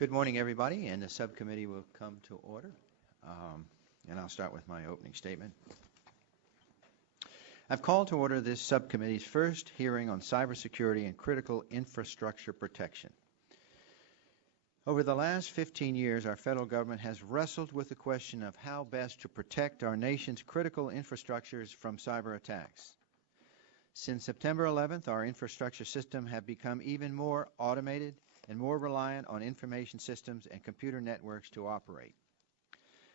Good morning, everybody, and the subcommittee will come to order. And I'll start with my opening statement. I've called to order this subcommittee's first hearing on cybersecurity and critical infrastructure protection. Over the last 15 years, our federal government has wrestled with the question of how best to protect our nation's critical infrastructures from cyber attacks. Since September 11th, our infrastructure system have become even more automated and more reliant on information systems and computer networks to operate.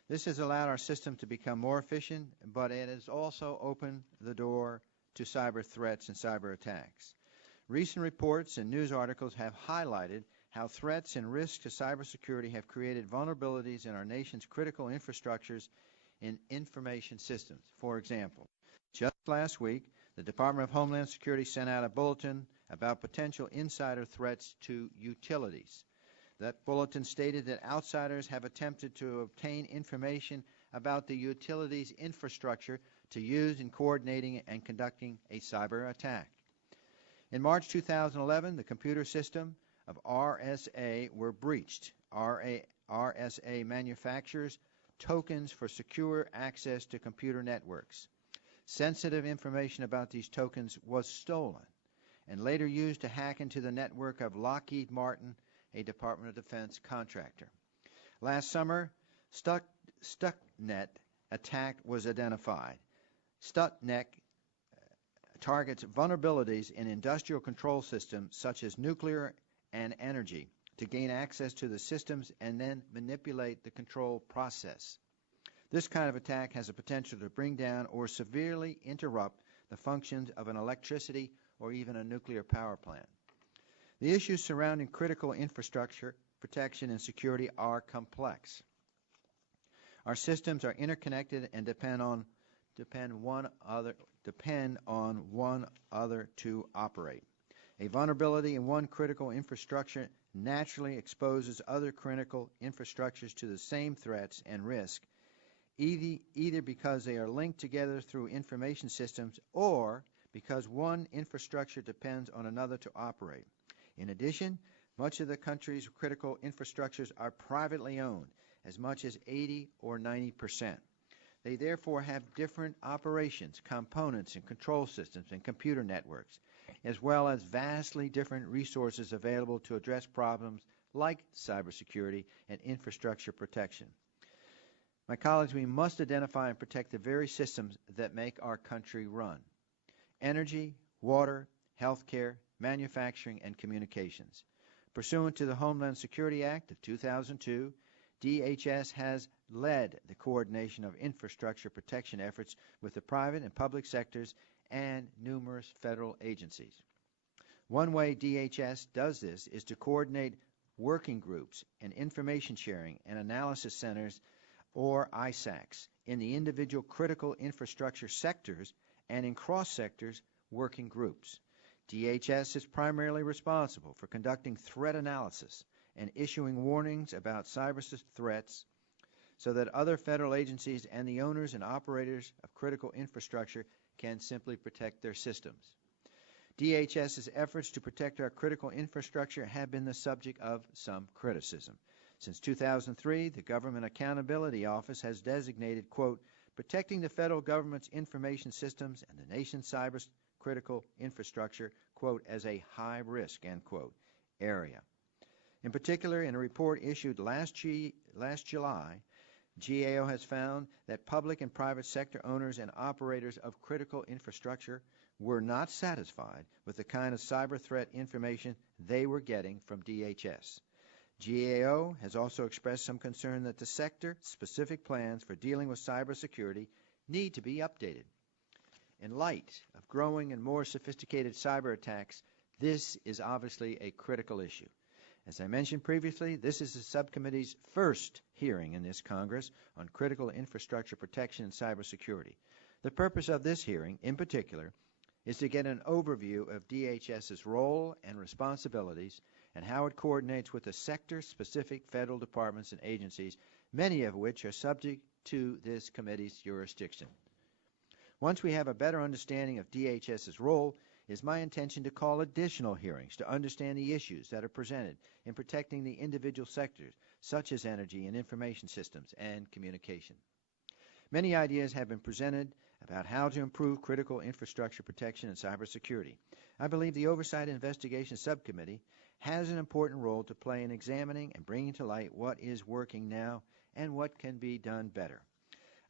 This has allowed our system to become more efficient, but it has also opened the door to cyber threats and cyber attacks. Recent reports and news articles have highlighted how threats and risks to cybersecurity have created vulnerabilities in our nation's critical infrastructures and information systems. For example, just last week, the Department of Homeland Security sent out a bulletin about potential insider threats to utilities. That bulletin stated that outsiders have attempted to obtain information about the utilities' infrastructure to use in coordinating and conducting a cyber attack. In March 2011, the computer system of RSA were breached. RSA manufactures tokens for secure access to computer networks. Sensitive information about these tokens was stolen and later used to hack into the network of Lockheed Martin, a Department of Defense contractor. Last summer, Stuxnet attack was identified. Stuxnet targets vulnerabilities in industrial control systems such as nuclear and energy to gain access to the systems and then manipulate the control process. This kind of attack has a potential to bring down or severely interrupt the functions of an electricity or even a nuclear power plant. The issues surrounding critical infrastructure protection and security are complex. Our systems are interconnected and depend on one another to operate. A vulnerability in one critical infrastructure naturally exposes other critical infrastructures to the same threats and risk, either because they are linked together through information systems or because one infrastructure depends on another to operate. In addition, much of the country's critical infrastructures are privately owned, as much as 80 or 90%. They therefore have different operations, components, and control systems and computer networks, as well as vastly different resources available to address problems like cybersecurity and infrastructure protection. My colleagues, we must identify and protect the very systems that make our country run: energy, water, healthcare, manufacturing, and communications. Pursuant to the Homeland Security Act of 2002, DHS has led the coordination of infrastructure protection efforts with the private and public sectors and numerous federal agencies. One way DHS does this is to coordinate working groups and information sharing and analysis centers, or ISACs, in the individual critical infrastructure sectors and in cross-sectors working groups. DHS is primarily responsible for conducting threat analysis and issuing warnings about cyber threats so that other federal agencies and the owners and operators of critical infrastructure can simply protect their systems. DHS's efforts to protect our critical infrastructure have been the subject of some criticism. Since 2003, the Government Accountability Office has designated, quote, protecting the federal government's information systems and the nation's cyber critical infrastructure, quote, as a high risk, end quote, area. In particular, in a report issued last July, GAO has found that public and private sector owners and operators of critical infrastructure were not satisfied with the kind of cyber threat information they were getting from DHS. GAO has also expressed some concern that the sector-specific plans for dealing with cybersecurity need to be updated. In light of growing and more sophisticated cyber attacks, this is obviously a critical issue. As I mentioned previously, this is the subcommittee's first hearing in this Congress on critical infrastructure protection and cybersecurity. The purpose of this hearing, in particular, is to get an overview of DHS's role and responsibilities and how it coordinates with the sector-specific federal departments and agencies, many of which are subject to this committee's jurisdiction. Once we have a better understanding of DHS's role, It is my intention to call additional hearings to understand the issues that are presented in protecting the individual sectors, such as energy and information systems and communication. Many ideas have been presented about how to improve critical infrastructure protection and cybersecurity. I believe the Oversight and Investigation Subcommittee has an important role to play in examining and bringing to light what is working now and what can be done better.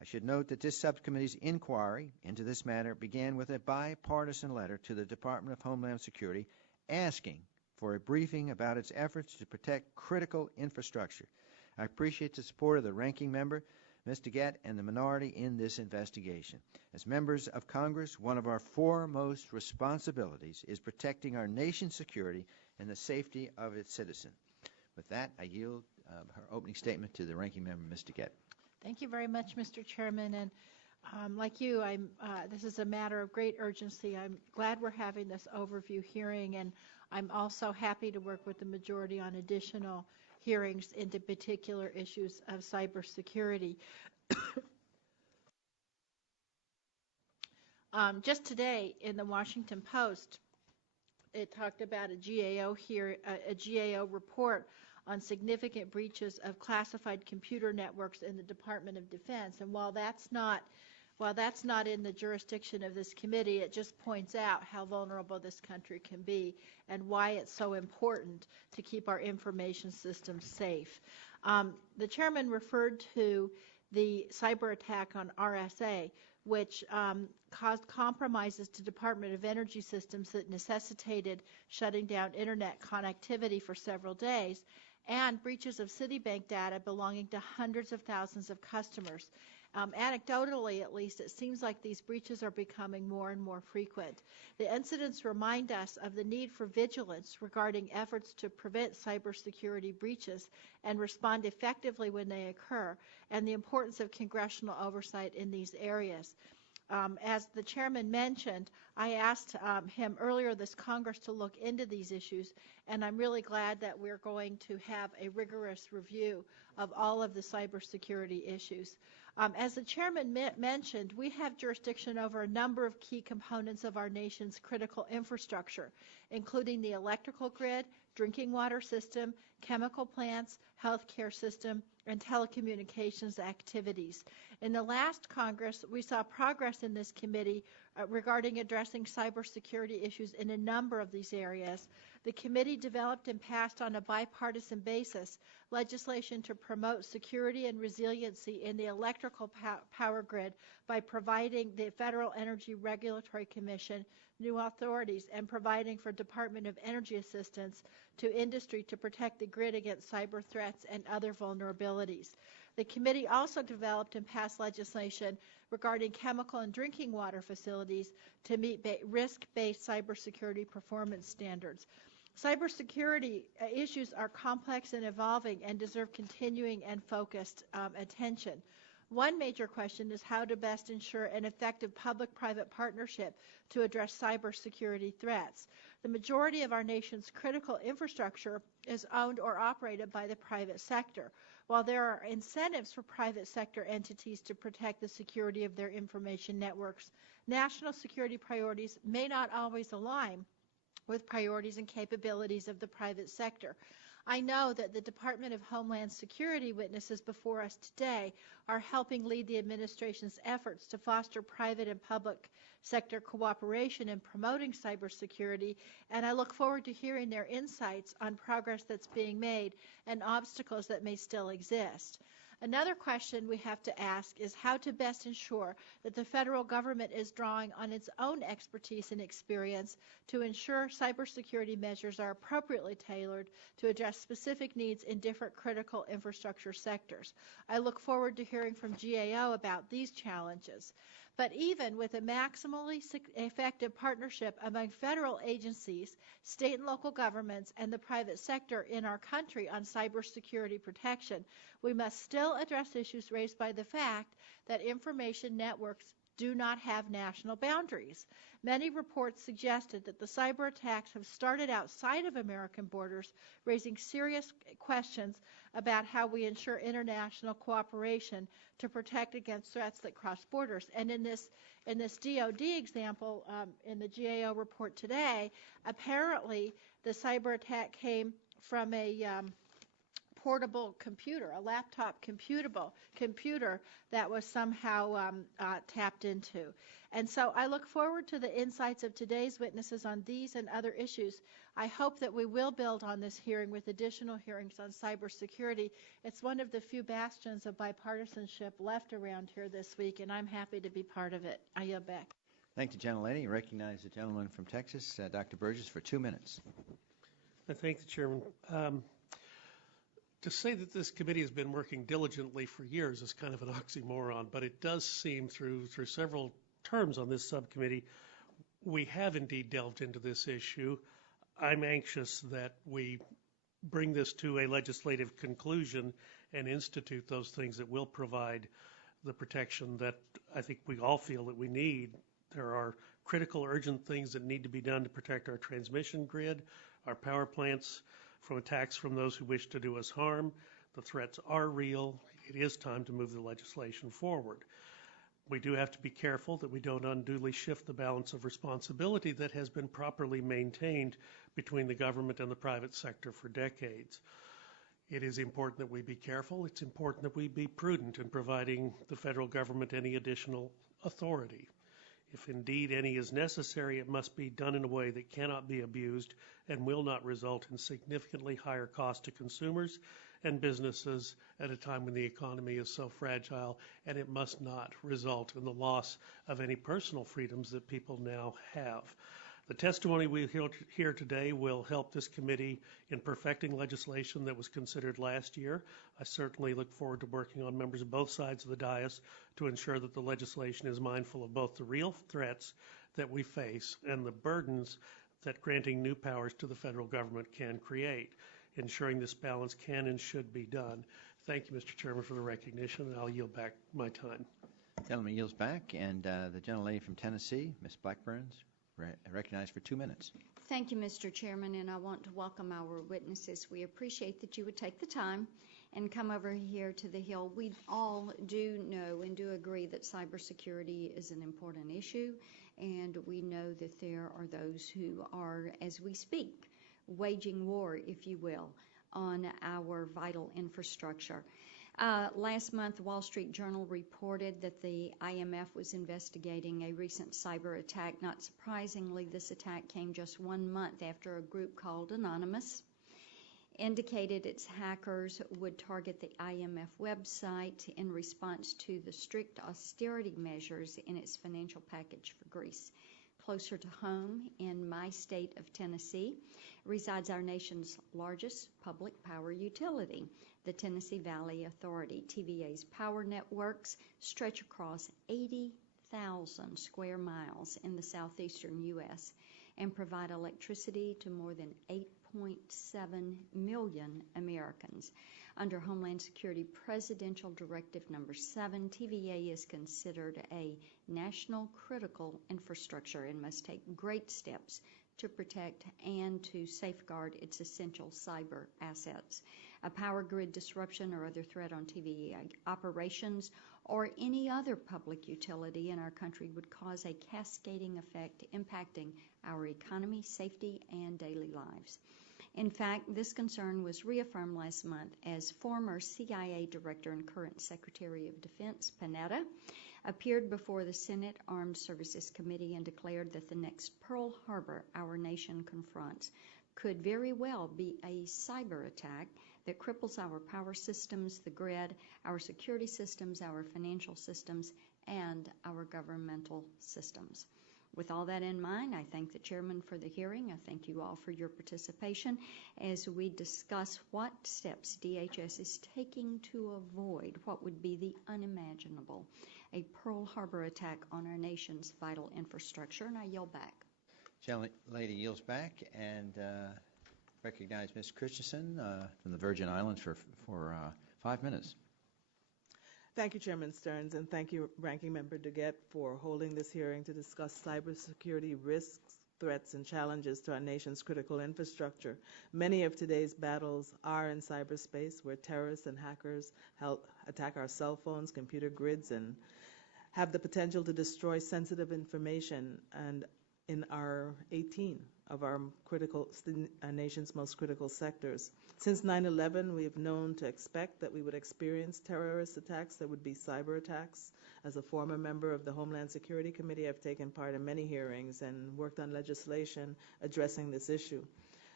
I should note that this subcommittee's inquiry into this matter began with a bipartisan letter to the Department of Homeland Security asking for a briefing about its efforts to protect critical infrastructure. I appreciate the support of the ranking member, Ms. DeGette, and the minority in this investigation. As members of Congress, one of our foremost responsibilities is protecting our nation's security and the safety of its citizens. With that, I yield her opening statement to the ranking member, Ms. DeGette. Thank you very much, Mr. Chairman. And like you, this is a matter of great urgency. I'm glad we're having this overview hearing, and I'm also happy to work with the majority on additional hearings into particular issues of cybersecurity. Just today in the Washington Post, it talked about a GAO report on significant breaches of classified computer networks in the Department of Defense. And while that's not in the jurisdiction of this committee, it just points out how vulnerable this country can be and why it's so important to keep our information systems safe. The chairman referred to the cyber attack on RSA, which caused compromises to Department of Energy systems that necessitated shutting down internet connectivity for several days, and breaches of Citibank data belonging to hundreds of thousands of customers. Anecdotally, at least, it seems like these breaches are becoming more and more frequent. The incidents remind us of the need for vigilance regarding efforts to prevent cybersecurity breaches and respond effectively when they occur, and the importance of congressional oversight in these areas. As the chairman mentioned, I asked him earlier this Congress to look into these issues, and I'm really glad that we're going to have a rigorous review of all of the cybersecurity issues. As the chairman mentioned, we have jurisdiction over a number of key components of our nation's critical infrastructure, including the electrical grid, drinking water system, chemical plants, healthcare system, and telecommunications activities. In the last Congress, we saw progress in this committee regarding addressing cybersecurity issues in a number of these areas. The committee developed and passed on a bipartisan basis legislation to promote security and resiliency in the electrical power grid by providing the Federal Energy Regulatory Commission new authorities and providing for Department of Energy assistance to industry to protect the grid against cyber threats and other vulnerabilities. The committee also developed and passed legislation regarding chemical and drinking water facilities to meet risk-based cybersecurity performance standards. Cybersecurity issues are complex and evolving and deserve continuing and focused attention. One major question is how to best ensure an effective public-private partnership to address cybersecurity threats. The majority of our nation's critical infrastructure is owned or operated by the private sector. While there are incentives for private sector entities to protect the security of their information networks, national security priorities may not always align with priorities and capabilities of the private sector. I know that the Department of Homeland Security witnesses before us today are helping lead the administration's efforts to foster private and public sector cooperation in promoting cybersecurity, and I look forward to hearing their insights on progress that's being made and obstacles that may still exist. Another question we have to ask is how to best ensure that the federal government is drawing on its own expertise and experience to ensure cybersecurity measures are appropriately tailored to address specific needs in different critical infrastructure sectors. I look forward to hearing from GAO about these challenges. But even with a maximally effective partnership among federal agencies, state and local governments, and the private sector in our country on cybersecurity protection, we must still address issues raised by the fact that information networks do not have national boundaries. Many reports suggested that the cyber attacks have started outside of American borders, raising serious questions about how we ensure international cooperation to protect against threats that cross borders. And in this DoD example, in the GAO report today, apparently the cyber attack came from a portable computer, a laptop computer that was somehow tapped into. And so I look forward to the insights of today's witnesses on these and other issues. I hope that we will build on this hearing with additional hearings on cybersecurity. It's one of the few bastions of bipartisanship left around here this week, and I'm happy to be part of it. I yield back. Thank you, gentlelady. I recognize the gentleman from Texas, Dr. Burgess, for 2 minutes. I thank the chairman. To say that this committee has been working diligently for years is kind of an oxymoron, but it does seem through several terms on this subcommittee, we have indeed delved into this issue. I'm anxious that we bring this to a legislative conclusion and institute those things that will provide the protection that I think we all feel that we need. There are critical, urgent things that need to be done to protect our transmission grid, our power plants, from attacks from those who wish to do us harm. The threats are real. It is time to move the legislation forward. We do have to be careful that we don't unduly shift the balance of responsibility that has been properly maintained between the government and the private sector for decades. It is important that we be careful. It's important that we be prudent in providing the federal government any additional authority. If indeed any is necessary, it must be done in a way that cannot be abused and will not result in significantly higher cost to consumers and businesses at a time when the economy is so fragile, and it must not result in the loss of any personal freedoms that people now have. The testimony we hear today will help this committee in perfecting legislation that was considered last year. I certainly look forward to working on members of both sides of the dais to ensure that the legislation is mindful of both the real threats that we face and the burdens that granting new powers to the federal government can create. Ensuring this balance can and should be done. Thank you, Mr. Chairman, for the recognition, and I'll yield back my time. The gentleman yields back, and the gentlelady from Tennessee, Ms. Blackburns, recognized for 2 minutes. Thank you, Mr. Chairman, and I want to welcome our witnesses. We appreciate that you would take the time and come over here to the Hill. We all do know and do agree that cybersecurity is an important issue, and we know that there are those who are, as we speak, waging war, if you will, on our vital infrastructure. Last month, the Wall Street Journal reported that the IMF was investigating a recent cyber attack. Not surprisingly, this attack came just 1 month after a group called Anonymous indicated its hackers would target the IMF website in response to the strict austerity measures in its financial package for Greece. Closer to home, in my state of Tennessee, resides our nation's largest public power utility, the Tennessee Valley Authority. TVA's power networks stretch across 80,000 square miles in the southeastern U.S. and provide electricity to more than 8.7 million Americans. Under Homeland Security Presidential Directive Number 7, TVA is considered a national critical infrastructure and must take great steps to protect and to safeguard its essential cyber assets. A power grid disruption or other threat on TVA operations or any other public utility in our country would cause a cascading effect impacting our economy, safety, and daily lives. In fact, this concern was reaffirmed last month as former CIA Director and current Secretary of Defense Panetta appeared before the Senate Armed Services Committee and declared that the next Pearl Harbor our nation confronts could very well be a cyber attack that cripples our power systems, the grid, our security systems, our financial systems, and our governmental systems. With all that in mind, I thank the chairman for the hearing. I thank you all for your participation as we discuss what steps DHS is taking to avoid what would be the unimaginable, a Pearl Harbor attack on our nation's vital infrastructure. And I yield back. Lady yields back and recognize Ms. Christensen from the Virgin Islands for 5 minutes. Thank you, Chairman Stearns, and thank you, Ranking Member DeGette, for holding this hearing to discuss cybersecurity risks, threats, and challenges to our nation's critical infrastructure. Many of today's battles are in cyberspace, where terrorists and hackers attack our cell phones, computer grids, and have the potential to destroy sensitive information. And in our 18 of our nation's most critical sectors. Since 9/11, we have known to expect that we would experience terrorist attacks that would be cyber attacks. As a former member of the Homeland Security Committee, I've taken part in many hearings and worked on legislation addressing this issue.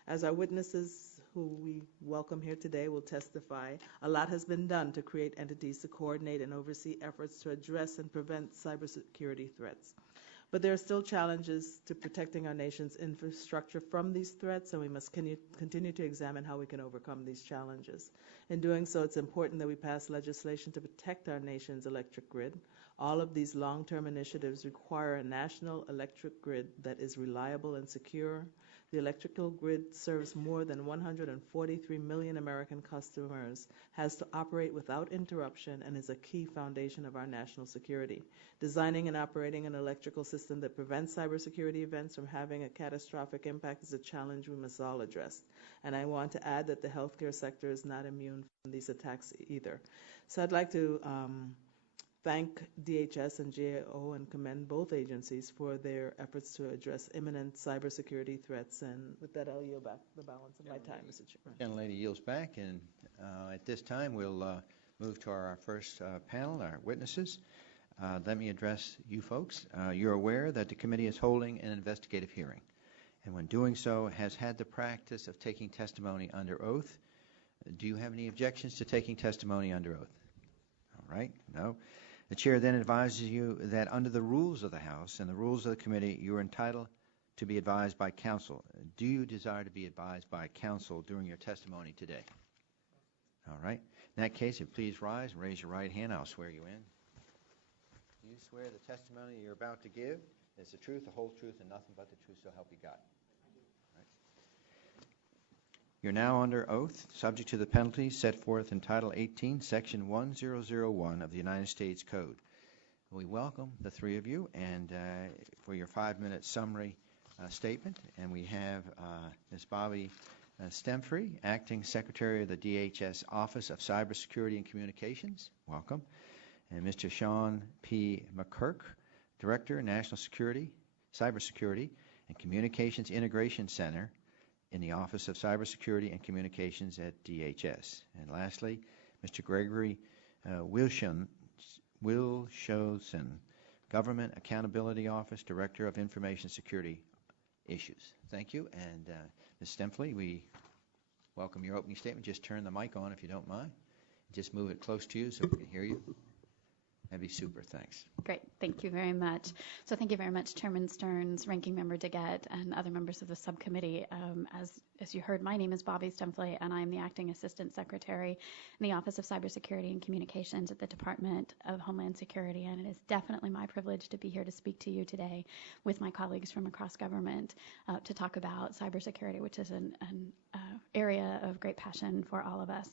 As our witnesses who we welcome here today will testify, a lot has been done to create entities to coordinate and oversee efforts to address and prevent cybersecurity threats. But there are still challenges to protecting our nation's infrastructure from these threats, and we must continue to examine how we can overcome these challenges. In doing so, it's important that we pass legislation to protect our nation's electric grid. All of these long-term initiatives require a national electric grid that is reliable and secure. The electrical grid serves more than 143 million American customers, has to operate without interruption, and is a key foundation of our national security. Designing and operating an electrical system that prevents cybersecurity events from having a catastrophic impact is a challenge we must all address. And I want to add that the healthcare sector is not immune from these attacks either. So I'd like to thank DHS and GAO and commend both agencies for their efforts to address imminent cybersecurity threats. And with that, I'll yield back the balance of my time, Mr. Chairman. Gentlelady yields back, and at this time we'll move to our first panel, our witnesses. Let me address you folks. You're aware that the committee is holding an investigative hearing, and when doing so has had the practice of taking testimony under oath. Do you have any objections to taking testimony under oath? All right, no. The chair then advises you that under the rules of the House and the rules of the committee, you are entitled to be advised by counsel. Do you desire to be advised by counsel during your testimony today? All right. In that case, if you please rise and raise your right hand, I'll swear you in. Do you swear the testimony you're about to give is the truth, the whole truth, and nothing but the truth, so help you God? You're now under oath, subject to the penalties set forth in Title 18, Section 1001 of the United States Code. We welcome the three of you and for your 5-minute summary statement. And we have Ms. Bobby Stemfree, Acting Secretary of the DHS Office of Cybersecurity and Communications. Welcome. And Mr. Sean P. McKirk, Director, National Security, Cybersecurity and Communications Integration Center in the Office of Cybersecurity and Communications at DHS. And lastly, Mr. Gregory Wilshosen, Government Accountability Office, Director of Information Security Issues. Thank you. And Ms. Stemfree, we welcome your opening statement. Just turn the mic on if you don't mind. Just move it close to you so we can hear you. That'd be super. Thanks. Great. Thank you very much. So thank you very much, Chairman Stearns, Ranking Member DeGette, and other members of the subcommittee. As you heard, my name is Bobby Stemfree, and I'm the Acting Assistant Secretary in the Office of Cybersecurity and Communications at the Department of Homeland Security. And it is definitely my privilege to be here to speak to you today with my colleagues from across government to talk about cybersecurity, which is an area of great passion for all of us.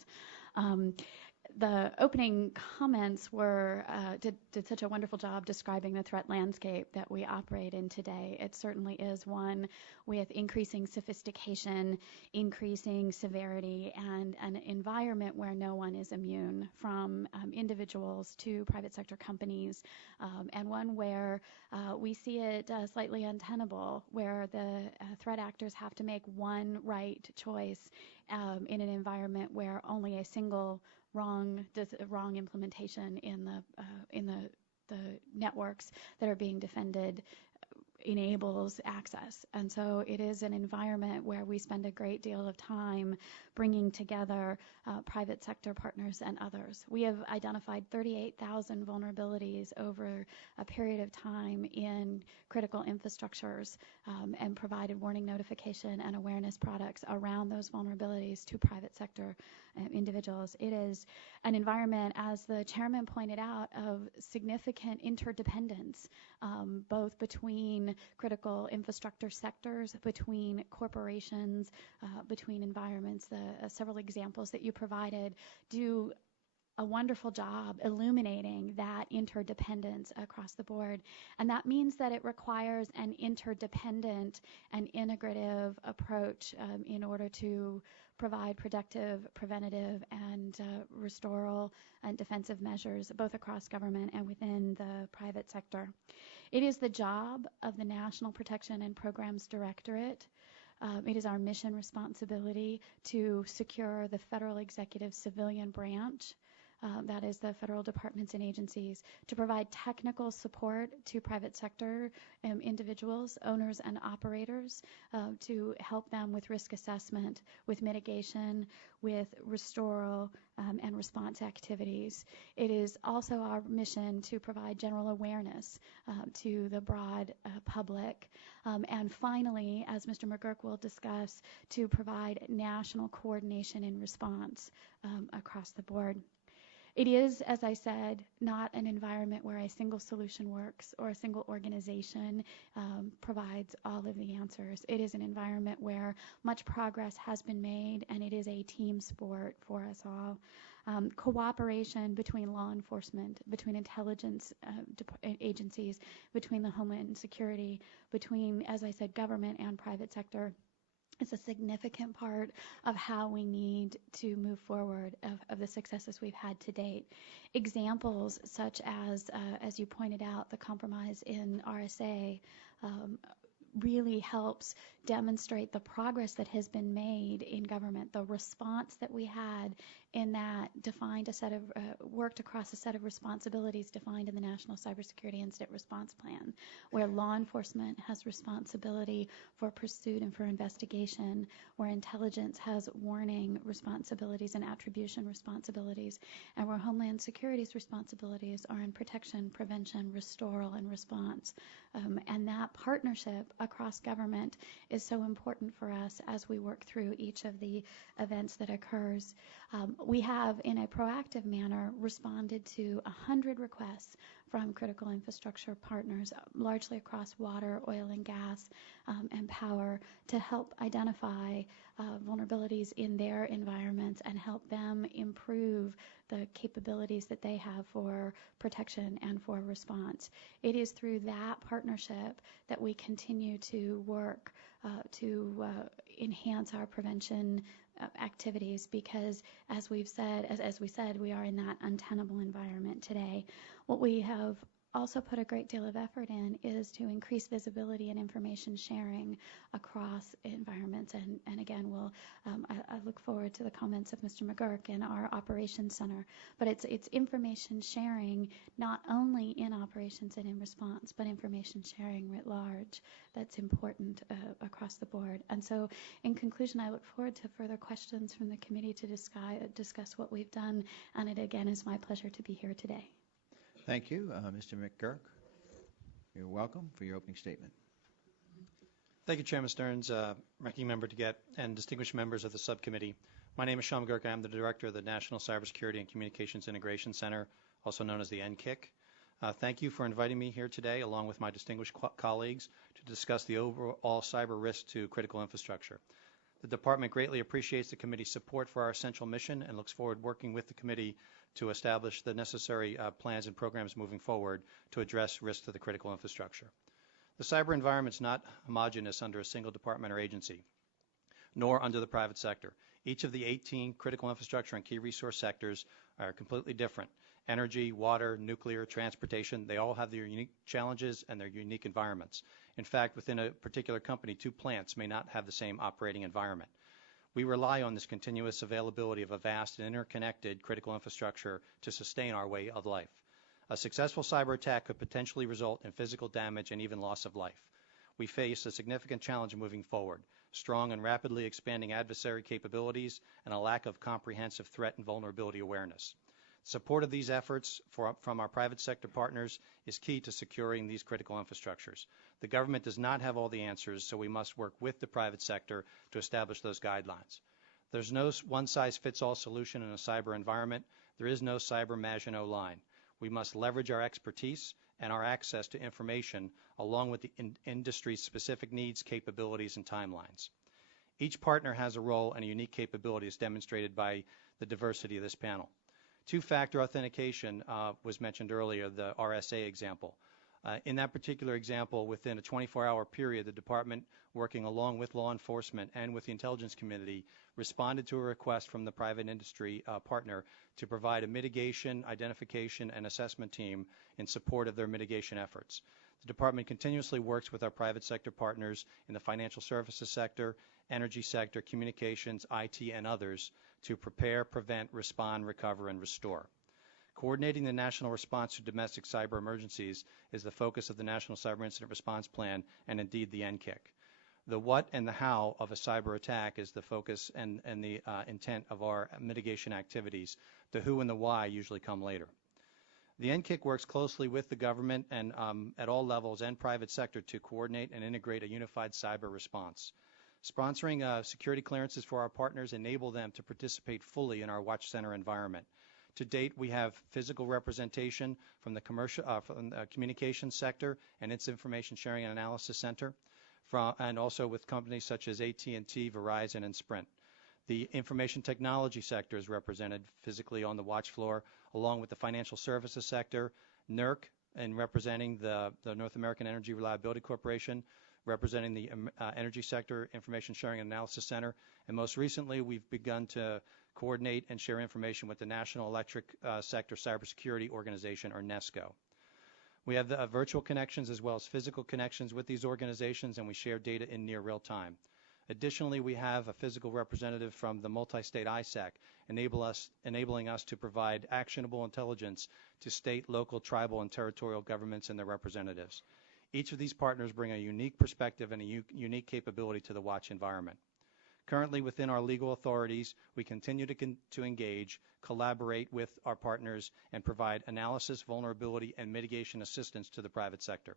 The opening comments did such a wonderful job describing the threat landscape that we operate in today. It certainly is one with increasing sophistication, increasing severity, and an environment where no one is immune, from individuals to private sector companies, and one where we see it slightly untenable, where the threat actors have to make one right choice in an environment where only a single wrong implementation in the networks that are being defended enables access. And so it is an environment where we spend a great deal of time bringing together private sector partners and others. We have identified 38,000 vulnerabilities over a period of time in critical infrastructures and provided warning notification and awareness products around those vulnerabilities to private sector individuals. It is an environment, as the chairman pointed out, of significant interdependence, both between critical infrastructure sectors, between corporations, between environments. The several examples that you provided do a wonderful job illuminating that interdependence across the board. And that means that it requires an interdependent and integrative approach in order to provide protective, preventative, and restoral and defensive measures both across government and within the private sector. It is the job of the National Protection and Programs Directorate. It is our mission responsibility to secure the federal executive civilian branch, that is the federal departments and agencies, to provide technical support to private sector individuals, owners and operators, to help them with risk assessment, with mitigation, with restoral and response activities. It is also our mission to provide general awareness to the broad public. And finally, as Mr. McGurk will discuss, to provide national coordination and response across the board. It is, as I said, not an environment where a single solution works or a single organization provides all of the answers. It is an environment where much progress has been made, and it is a team sport for us all. Cooperation between law enforcement, between intelligence agencies, between the Homeland Security, between, as I said, government and private sector, is a significant part of how we need to move forward of the successes we've had to date. Examples such as you pointed out, the compromise in RSA really helps demonstrate the progress that has been made in government. The response that we had in that defined a set of, worked across a set of responsibilities defined in the National Cybersecurity Incident Response Plan, where law enforcement has responsibility for pursuit and for investigation, where intelligence has warning responsibilities and attribution responsibilities, and where Homeland Security's responsibilities are in protection, prevention, restoral, and response. And that partnership across government is so important for us as we work through each of the events that occurs. We have, in a proactive manner, responded to 100 requests from critical infrastructure partners, largely across water, oil and gas, and power, to help identify vulnerabilities in their environments and help them improve the capabilities that they have for protection and for response. It is through that partnership that we continue to work to enhance our prevention activities, because as we said, we are in that untenable environment today. What we have also put a great deal of effort in is to increase visibility and information sharing across environments. And again, I look forward to the comments of Mr. McGurk in our Operations Center. But it's information sharing not only in operations and in response, but information sharing writ large that's important across the board. And so in conclusion, I look forward to further questions from the committee to discuss what we've done. And it again is my pleasure to be here today. Thank you, Mr. McGurk. You're welcome for your opening statement. Thank you, Chairman Stearns, Ranking Member DeGette, and distinguished members of the subcommittee. My name is Sean McGurk. I am the Director of the National Cybersecurity and Communications Integration Center, also known as the NCIC. Thank you for inviting me here today, along with my distinguished colleagues, to discuss the overall cyber risk to critical infrastructure. The Department greatly appreciates the committee's support for our essential mission and looks forward to working with the committee to establish the necessary plans and programs moving forward to address risks to the critical infrastructure. The cyber environment is not homogeneous under a single department or agency, nor under the private sector. Each of the 18 critical infrastructure and key resource sectors are completely different. Energy, water, nuclear, transportation, they all have their unique challenges and their unique environments. In fact, within a particular company, 2 plants may not have the same operating environment. We rely on this continuous availability of a vast and interconnected critical infrastructure to sustain our way of life. A successful cyber attack could potentially result in physical damage and even loss of life. We face a significant challenge moving forward: strong and rapidly expanding adversary capabilities and a lack of comprehensive threat and vulnerability awareness. Support of these efforts from our private sector partners is key to securing these critical infrastructures. The government does not have all the answers, so we must work with the private sector to establish those guidelines. There's no one-size-fits-all solution in a cyber environment. There is no cyber Maginot Line. We must leverage our expertise and our access to information along with the industry's specific needs, capabilities, and timelines. Each partner has a role and a unique capability as demonstrated by the diversity of this panel. Two-factor authentication was mentioned earlier, the RSA example. In that particular example, within a 24-hour period, the department, working along with law enforcement and with the intelligence community, responded to a request from the private industry partner to provide a mitigation, identification, and assessment team in support of their mitigation efforts. The department continuously works with our private sector partners in the financial services sector, energy sector, communications, IT, and others to prepare, prevent, respond, recover, and restore. Coordinating the national response to domestic cyber emergencies is the focus of the National Cyber Incident Response Plan and indeed the NCIC. The what and the how of a cyber attack is the focus and the intent of our mitigation activities. The who and the why usually come later. The NCIC works closely with the government and at all levels and private sector to coordinate and integrate a unified cyber response. Sponsoring security clearances for our partners enable them to participate fully in our Watch Center environment. To date, we have physical representation from the communications sector and its Information Sharing and Analysis Center, and also with companies such as AT&T, Verizon, and Sprint. The information technology sector is represented physically on the watch floor, along with the financial services sector, NERC, and representing the North American Energy Reliability Corporation, representing the energy sector, Information Sharing and Analysis Center, and most recently we've begun to coordinate and share information with the National Electric Sector Cybersecurity Organization, or NESCO. We have the virtual connections as well as physical connections with these organizations, and we share data in near real time. Additionally, we have a physical representative from the multi-state ISAC, enabling us to provide actionable intelligence to state, local, tribal, and territorial governments and their representatives. Each of these partners bring a unique perspective and a unique capability to the watch environment. Currently, within our legal authorities, we continue to engage, collaborate with our partners, and provide analysis, vulnerability, and mitigation assistance to the private sector.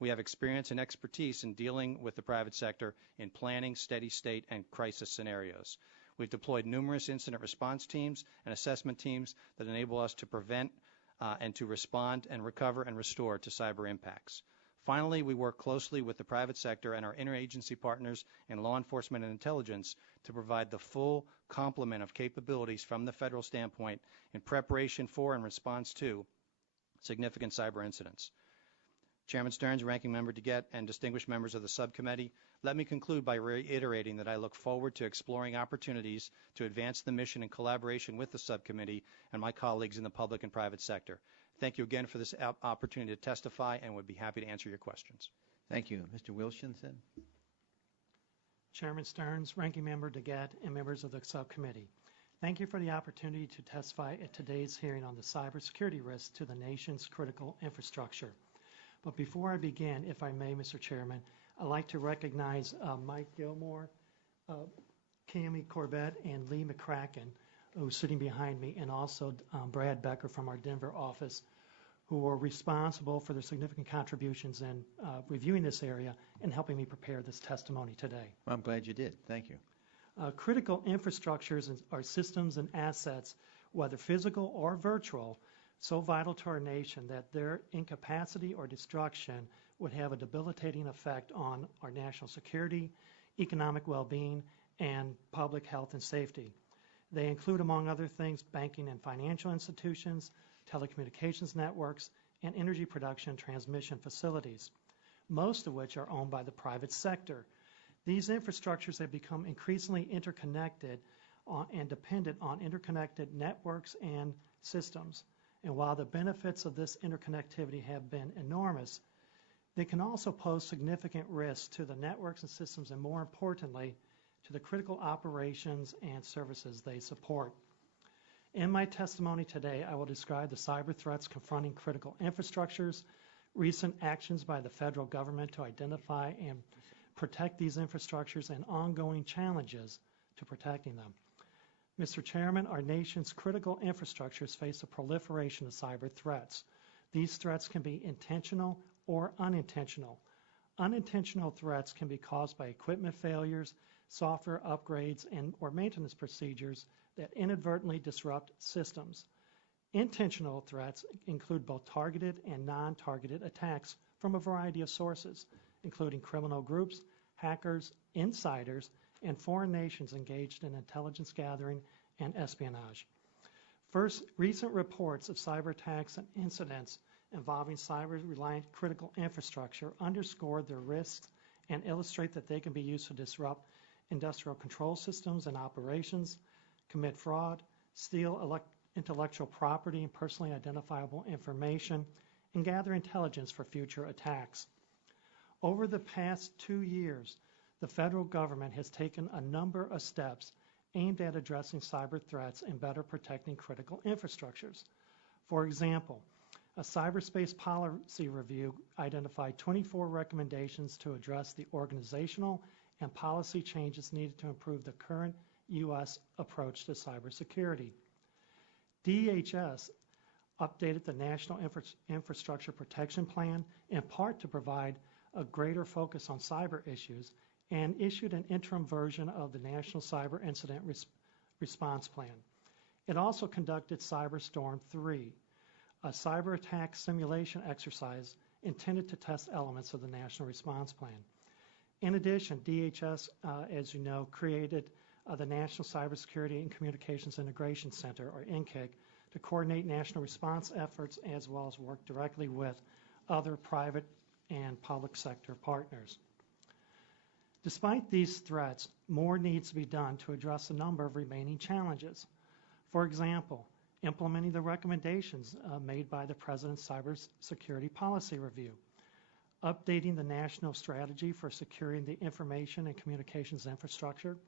We have experience and expertise in dealing with the private sector in planning, steady state, and crisis scenarios. We've deployed numerous incident response teams and assessment teams that enable us to prevent and to respond and recover and restore to cyber impacts. Finally, we work closely with the private sector and our interagency partners in law enforcement and intelligence to provide the full complement of capabilities from the federal standpoint in preparation for and response to significant cyber incidents. Chairman Stearns, Ranking Member DeGette, and distinguished members of the subcommittee, let me conclude by reiterating that I look forward to exploring opportunities to advance the mission in collaboration with the subcommittee and my colleagues in the public and private sector. Thank you again for this opportunity to testify, and would be happy to answer your questions. Thank you. Mr. Wilshinson. Chairman Stearns, Ranking Member DeGette, and members of the subcommittee. Thank you for the opportunity to testify at today's hearing on the cybersecurity risks to the nation's critical infrastructure. But before I begin, if I may, Mr. Chairman, I'd like to recognize Mike Gilmore, Cammie Corbett, and Lee McCracken, who's sitting behind me, and also Brad Becker from our Denver office, who were responsible for their significant contributions in reviewing this area and helping me prepare this testimony today. Well, I'm glad you did. Thank you. Critical infrastructures are systems and assets, whether physical or virtual, so vital to our nation that their incapacity or destruction would have a debilitating effect on our national security, economic well-being, and public health and safety. They include, among other things, banking and financial institutions, telecommunications networks, and energy production and transmission facilities, most of which are owned by the private sector. These infrastructures have become increasingly interconnected and dependent on interconnected networks and systems. And while the benefits of this interconnectivity have been enormous, they can also pose significant risks to the networks and systems, and more importantly, to the critical operations and services they support. In my testimony today, I will describe the cyber threats confronting critical infrastructures, recent actions by the federal government to identify and protect these infrastructures, and ongoing challenges to protecting them. Mr. Chairman, our nation's critical infrastructures face a proliferation of cyber threats. These threats can be intentional or unintentional. Unintentional threats can be caused by equipment failures, software upgrades, or maintenance procedures that inadvertently disrupt systems. Intentional threats include both targeted and non-targeted attacks from a variety of sources, including criminal groups, hackers, insiders, and foreign nations engaged in intelligence gathering and espionage. First, recent reports of cyber attacks and incidents involving cyber-reliant critical infrastructure underscore their risks and illustrate that they can be used to disrupt industrial control systems and operations, commit fraud, steal intellectual property and personally identifiable information, and gather intelligence for future attacks. Over the past 2 years, the federal government has taken a number of steps aimed at addressing cyber threats and better protecting critical infrastructures. For example, a cyberspace policy review identified 24 recommendations to address the organizational and policy changes needed to improve the current U.S. approach to cybersecurity. DHS updated the National Infrastructure Protection Plan in part to provide a greater focus on cyber issues and issued an interim version of the National Cyber Incident Response Plan. It also conducted Cyberstorm 3, a cyber attack simulation exercise intended to test elements of the National Response Plan. In addition, DHS, as you know, created the National Cybersecurity and Communications Integration Center, or NCIC, to coordinate national response efforts as well as work directly with other private and public sector partners. Despite these threats, more needs to be done to address a number of remaining challenges. For example, implementing the recommendations made by the President's Cybersecurity Policy Review, updating the national strategy for securing the information and communications infrastructure,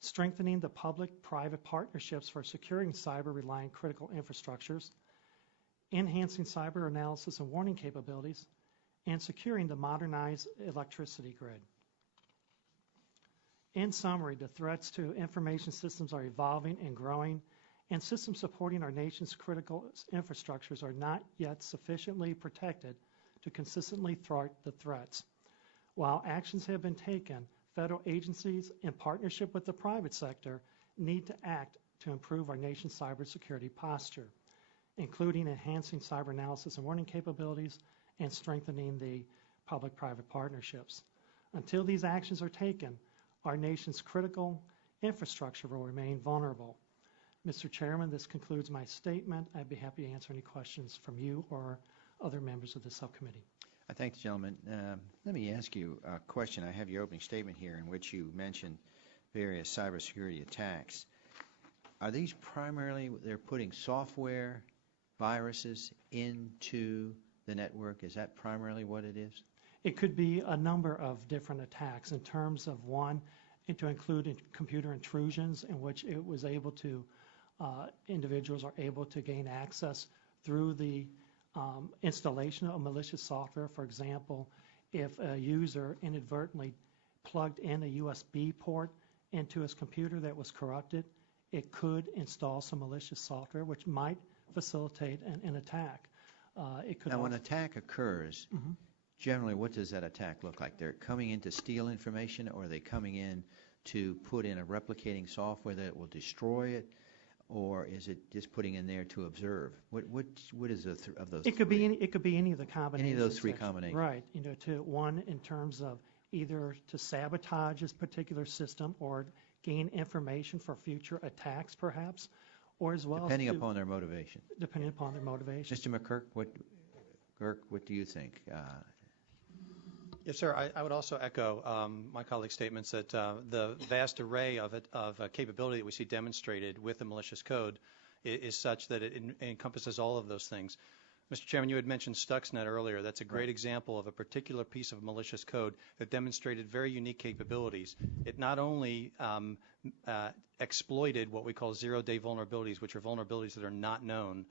strengthening the public-private partnerships for securing cyber-reliant critical infrastructures, enhancing cyber analysis and warning capabilities, and securing the modernized electricity grid. In summary, the threats to information systems are evolving and growing, and systems supporting our nation's critical infrastructures are not yet sufficiently protected to consistently thwart the threats. While actions have been taken, federal agencies, in partnership with the private sector, need to act to improve our nation's cybersecurity posture, including enhancing cyber analysis and warning capabilities and strengthening the public-private partnerships. Until these actions are taken, our nation's critical infrastructure will remain vulnerable. Mr. Chairman, this concludes my statement. I'd be happy to answer any questions from you or other members of the subcommittee. I thank the gentleman. Let me ask you a question. I have your opening statement here in which you mentioned various cybersecurity attacks. Are these primarily, they're putting software, viruses into the network? Is that primarily what it is? It could be a number of different attacks in terms of one, and to include computer intrusions in which it was able to, individuals are able to gain access through the installation of malicious software. For example, if a user inadvertently plugged in a USB port into his computer that was corrupted, it could install some malicious software which might facilitate an attack. Now, when an attack occurs, generally, what does that attack look like? They're coming in to steal information, or are they coming in to put in a replicating software that will destroy it, or is it just putting in there to observe? What is of those? It could be any. It could be any of the combinations. Any of those three combinations. Right. You know, to one in terms of either to sabotage this particular system or gain information for future attacks, perhaps, or as well depending upon their motivation. Depending upon their motivation. Mr. McGurk, what do you think? Yes, sir. I would also echo my colleague's statements that the vast array of capability that we see demonstrated with the malicious code is such that it encompasses all of those things. Mr. Chairman, you had mentioned Stuxnet earlier. That's a great example of a particular piece of malicious code that demonstrated very unique capabilities. It not only exploited what we call zero-day vulnerabilities, which are vulnerabilities that are not known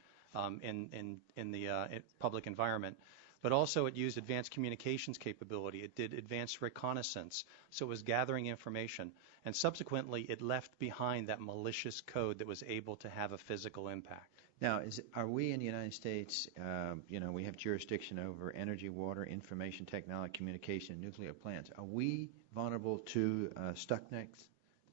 in the public environment, but also it used advanced communications capability. It did advanced reconnaissance, so it was gathering information. And subsequently, it left behind that malicious code that was able to have a physical impact. Now, are we in the United States, we have jurisdiction over energy, water, information technology, communication, and nuclear plants. Are we vulnerable to Stuxnet,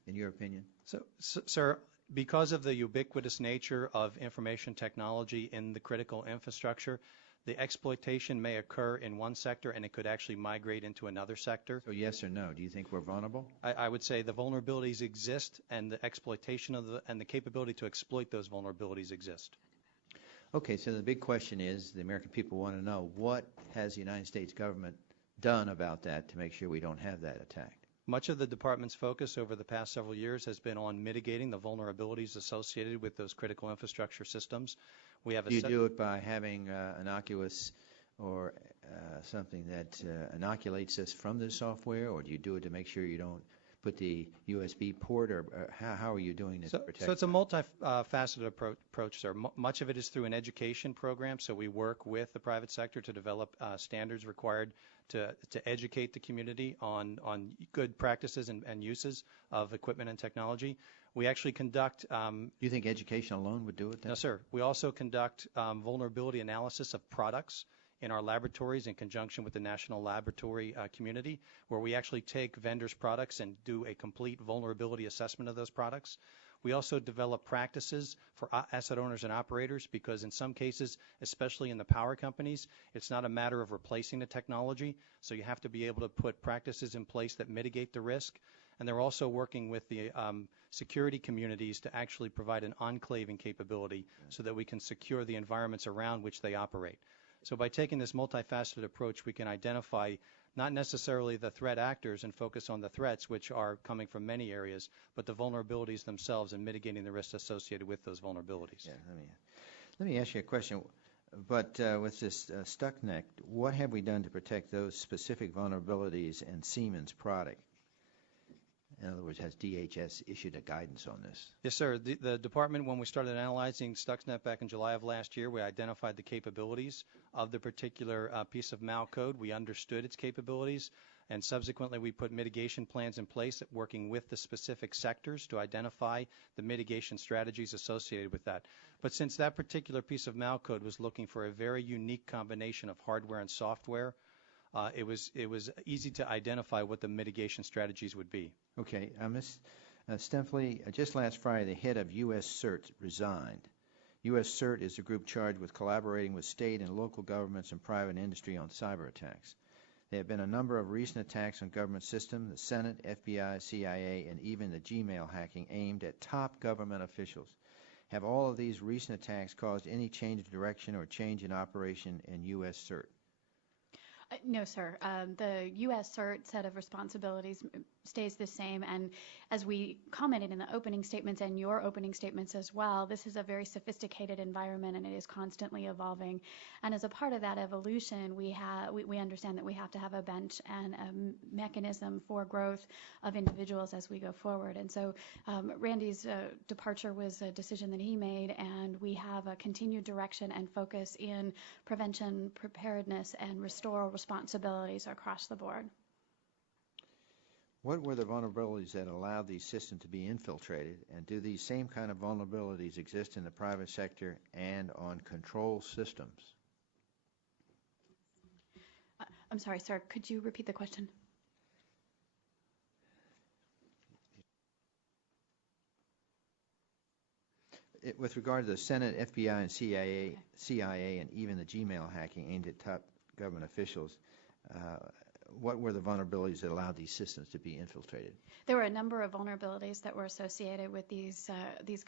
in your opinion? So, sir, because of the ubiquitous nature of information technology in the critical infrastructure, The exploitation may occur in one sector and it could actually migrate into another sector. So yes or no? Do you think we're vulnerable? I would say the vulnerabilities exist and the exploitation and the capability to exploit those vulnerabilities exist. Okay, so the big question is, the American people want to know, what has the United States government done about that to make sure we don't have that attacked? Much of the department's focus over the past several years has been on mitigating the vulnerabilities associated with those critical infrastructure systems. We have Do you do it by having innocuous or something that inoculates us from the software, or do you do it to make sure you don't put the USB port, or how are you doing this to protect? So it's a multifaceted approach, sir. Much of it is through an education program, so we work with the private sector to develop standards required to educate the community on good practices and uses of equipment and technology. We actually conduct... Do you think education alone would do it then? No, sir. We also conduct vulnerability analysis of products in our laboratories in conjunction with the national laboratory community, where we actually take vendors' products and do a complete vulnerability assessment of those products. We also develop practices for asset owners and operators, because in some cases, especially in the power companies, it's not a matter of replacing the technology, so you have to be able to put practices in place that mitigate the risk. And they're also working with the security communities to actually provide an enclaving capability so that we can secure the environments around which they operate. So by taking this multifaceted approach, we can identify not necessarily the threat actors and focus on the threats, which are coming from many areas, but the vulnerabilities themselves and mitigating the risks associated with those vulnerabilities. Yeah, let me ask you a question. But with this Stuxnet, what have we done to protect those specific vulnerabilities in Siemens' product? In other words, has DHS issued a guidance on this? Yes, sir. The department, when we started analyzing Stuxnet back in July of last year, we identified the capabilities of the particular piece of malcode. We understood its capabilities, and subsequently we put mitigation plans in place, working with the specific sectors to identify the mitigation strategies associated with that. But since that particular piece of malcode was looking for a very unique combination of hardware and software, it was easy to identify what the mitigation strategies would be. Okay. Ms. Stempfli, just last Friday, the head of U.S. CERT resigned. U.S. CERT is a group charged with collaborating with state and local governments and private industry on cyber attacks. There have been a number of recent attacks on government systems, the Senate, FBI, CIA, and even the Gmail hacking aimed at top government officials. Have all of these recent attacks caused any change of direction or change in operation in U.S. CERT? No, sir. The U.S. CERT set of responsibilities stays the same, and as we commented in the opening statements and your opening statements as well, this is a very sophisticated environment and it is constantly evolving. And as a part of that evolution, we understand that we have to have a bench and a mechanism for growth of individuals as we go forward. And so Randy's departure was a decision that he made, and we have a continued direction and focus in prevention, preparedness, and restore responsibilities across the board. What were the vulnerabilities that allowed these systems to be infiltrated, and do these same kind of vulnerabilities exist in the private sector and on control systems? I'm sorry, sir, could you repeat the question? With regard to the Senate, FBI, and CIA, and even the Gmail hacking aimed at top government officials, what were the vulnerabilities that allowed these systems to be infiltrated? There were a number of vulnerabilities that were associated with these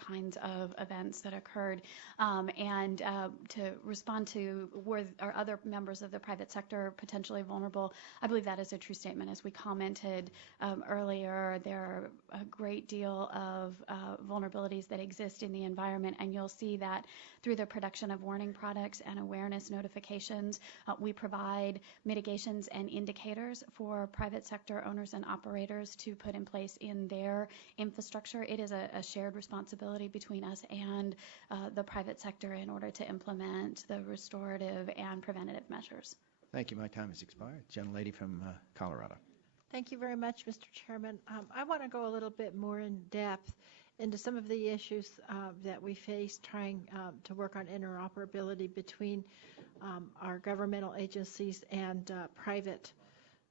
kinds of events that occurred. To respond to, are other members of the private sector potentially vulnerable? I believe that is a true statement. As we commented earlier, there are a great deal of vulnerabilities that exist in the environment, and you'll see that through the production of warning products and awareness notifications. We provide mitigations and indicators for private sector owners and operators to put in place in their infrastructure. It is a shared responsibility between us and the private sector in order to implement the restorative and preventative measures. Thank you. My time has expired. Gentlelady from Colorado. Thank you very much, Mr. Chairman. I want to go a little bit more in depth into some of the issues that we face trying to work on interoperability between our governmental agencies and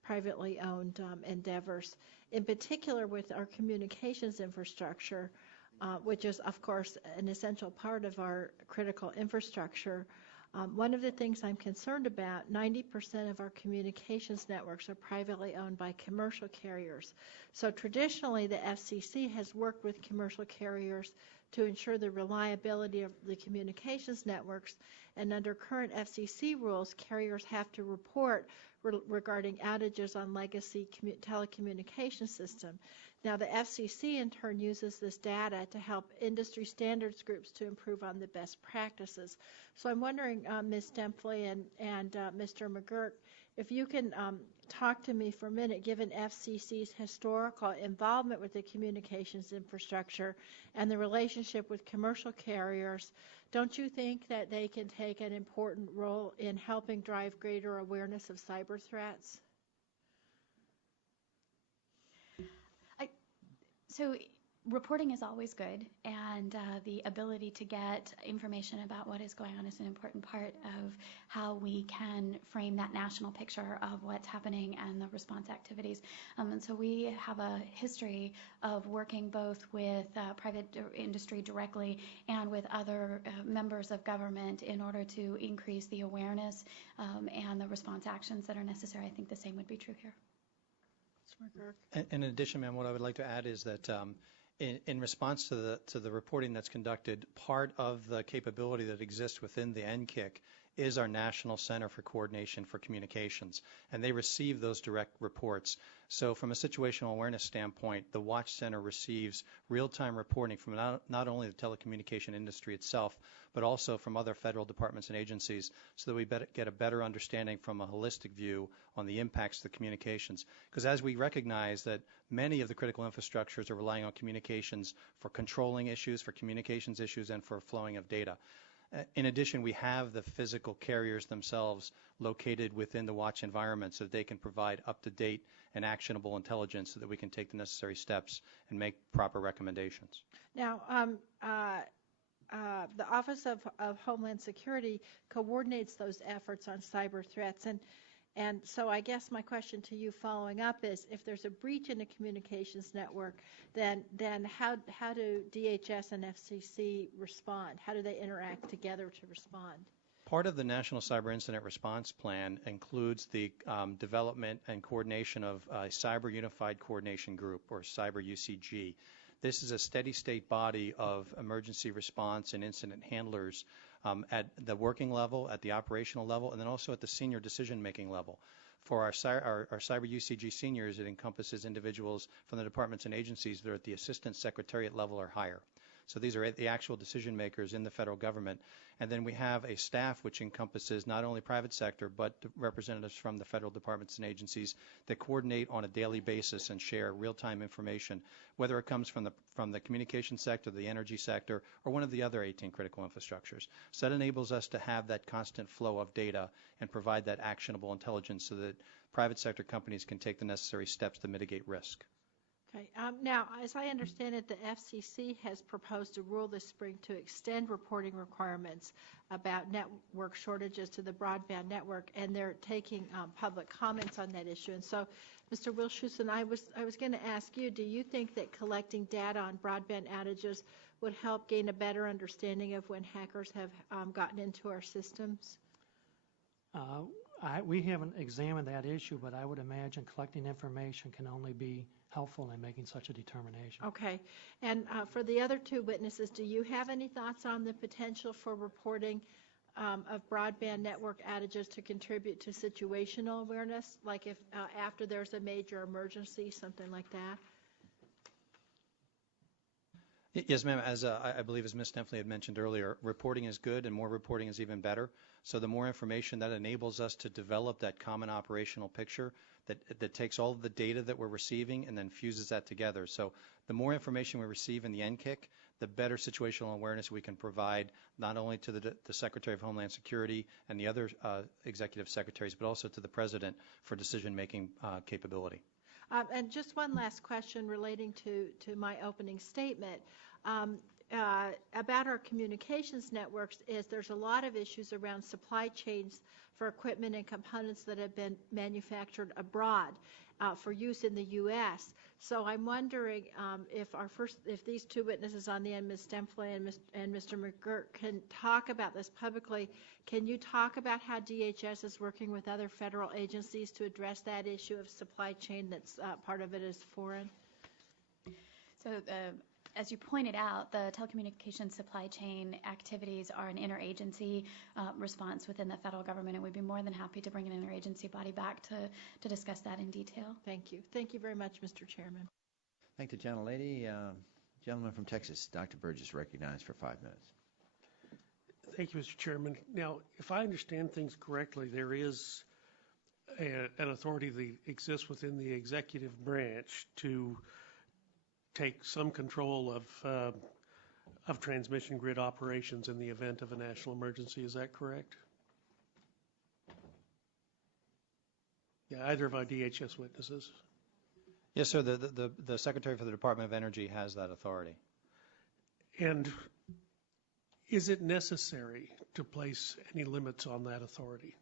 privately owned endeavors. In particular, with our communications infrastructure, which is, of course, an essential part of our critical infrastructure. One of the things I'm concerned about, 90% of our communications networks are privately owned by commercial carriers. So traditionally, the FCC has worked with commercial carriers to ensure the reliability of the communications networks, and under current FCC rules, carriers have to report regarding outages on legacy telecommunications system. Now, the FCC in turn uses this data to help industry standards groups to improve on the best practices. So I'm wondering, Ms. Demphley and Mr. McGurk, if you can talk to me for a minute, given FCC's historical involvement with the communications infrastructure and the relationship with commercial carriers, don't you think that they can take an important role in helping drive greater awareness of cyber threats? So reporting is always good, and the ability to get information about what is going on is an important part of how we can frame that national picture of what's happening and the response activities. And so we have a history of working both with private industry directly and with other members of government in order to increase the awareness and the response actions that are necessary. I think the same would be true here. In addition, ma'am, what I would like to add is that in response to the reporting that's conducted, part of the capability that exists within the NCIC is our National Center for Coordination for Communications, and they receive those direct reports. So from a situational awareness standpoint, the Watch Center receives real-time reporting from not only the telecommunication industry itself, but also from other federal departments and agencies, so that we get a better understanding from a holistic view on the impacts of the communications. Because as we recognize that many of the critical infrastructures are relying on communications for controlling issues, for communications issues, and for flowing of data. In addition, we have the physical carriers themselves located within the Watch environment so that they can provide up-to-date and actionable intelligence so that we can take the necessary steps and make proper recommendations. Now, the Office of Homeland Security coordinates those efforts on cyber threats, and so I guess my question to you following up is, if there's a breach in a communications network, then how do DHS and FCC respond? How do they interact together to respond? Part of the National Cyber Incident Response Plan includes the development and coordination of a Cyber Unified Coordination Group, or Cyber UCG. This is a steady state body of emergency response and incident handlers at the working level, at the operational level, and then also at the senior decision-making level. For our Cyber UCG seniors, it encompasses individuals from the departments and agencies that are at the assistant secretariat level or higher. So these are the actual decision makers in the federal government. And then we have a staff which encompasses not only private sector, but representatives from the federal departments and agencies that coordinate on a daily basis and share real-time information, whether it comes from the communication sector, the energy sector, or one of the other 18 critical infrastructures. So that enables us to have that constant flow of data and provide that actionable intelligence so that private sector companies can take the necessary steps to mitigate risk. Okay. Now, as I understand it, the FCC has proposed a rule this spring to extend reporting requirements about network shortages to the broadband network, and they're taking public comments on that issue. And so, Mr. Wilshusen, I was going to ask you, do you think that collecting data on broadband outages would help gain a better understanding of when hackers have gotten into our systems? We haven't examined that issue, but I would imagine collecting information can only be helpful in making such a determination. Okay. And for the other two witnesses, do you have any thoughts on the potential for reporting of broadband network outages to contribute to situational awareness, like if after there's a major emergency, something like that? Yes, ma'am. As I believe as Ms. Demphley had mentioned earlier, reporting is good and more reporting is even better. So the more information that enables us to develop that common operational picture that takes all of the data that we're receiving and then fuses that together. So the more information we receive in the NCIC, the better situational awareness we can provide not only to the Secretary of Homeland Security and the other executive secretaries, but also to the President for decision-making capability. And just one last question relating to my opening statement. about our communications networks is there's a lot of issues around supply chains for equipment and components that have been manufactured abroad for use in the U.S. So I'm wondering if these two witnesses on the end, Ms. Stempfle and Mr. McGurk, can talk about this publicly. Can you talk about how DHS is working with other federal agencies to address that issue of supply chain that's part of it is foreign? So as you pointed out, the telecommunications supply chain activities are an interagency response within the federal government, and we'd be more than happy to bring an interagency body back to discuss that in detail. Thank you. Thank you very much, Mr. Chairman. Thank the gentlelady. Gentleman from Texas, Dr. Burgess, recognized for 5 minutes. Thank you, Mr. Chairman. Now, if I understand things correctly, there is an authority that exists within the executive branch to take some control of transmission grid operations in the event of a national emergency. Is that correct? Yeah, either of our DHS witnesses. Yes, sir. The Secretary for the Department of Energy has that authority. And is it necessary to place any limits on that authority?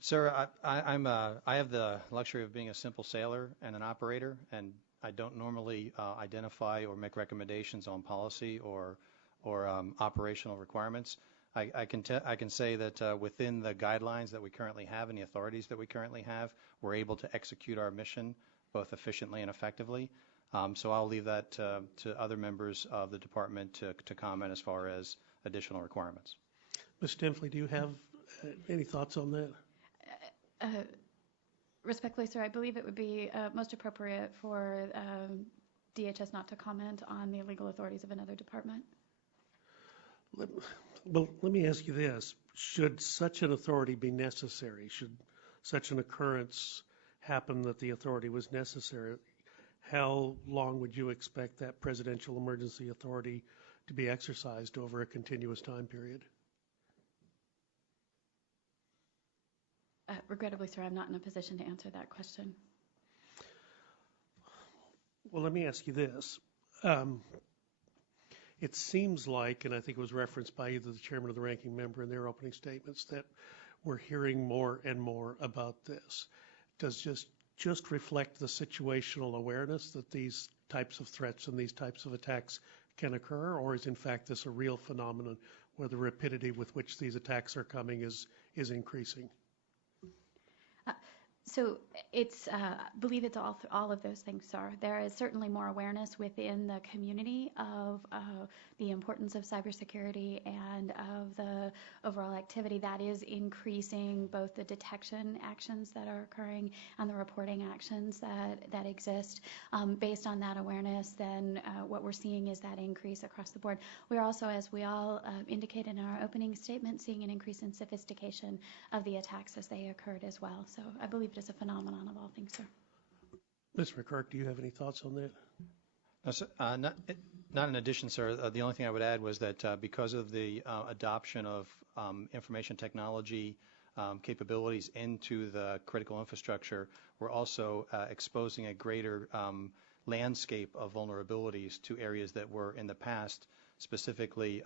Sir, I have the luxury of being a simple sailor and an operator, and I don't normally identify or make recommendations on policy or operational requirements. I can say that within the guidelines that we currently have and the authorities that we currently have, we're able to execute our mission both efficiently and effectively. So I'll leave that to other members of the department to comment as far as additional requirements. Ms. Stempfle, do you have any thoughts on that? Respectfully, sir, I believe it would be most appropriate for DHS not to comment on the legal authorities of another department. Well, let me ask you this. Should such an authority be necessary? Should such an occurrence happen that the authority was necessary? How long would you expect that presidential emergency authority to be exercised over a continuous time period? Regrettably, sir, I'm not in a position to answer that question. Well, let me ask you this. It seems like, and I think it was referenced by either the chairman or the ranking member in their opening statements, that we're hearing more and more about this. Does just reflect the situational awareness that these types of threats and these types of attacks can occur, or is in fact this a real phenomenon where the rapidity with which these attacks are coming is increasing? So I believe it's all of those things, sir. There is certainly more awareness within the community of the importance of cybersecurity and of the overall activity that is increasing both the detection actions that are occurring and the reporting actions that exist. Based on that awareness, then what we're seeing is that increase across the board. We're also, as we all indicated in our opening statement, seeing an increase in sophistication of the attacks as they occurred as well. So I believe it is a phenomenon of all things, sir. Mr. McCurk, do you have any thoughts on that? No, sir, not in addition, sir. The only thing I would add was that because of the adoption of information technology capabilities into the critical infrastructure, we're also exposing a greater landscape of vulnerabilities to areas that were in the past specifically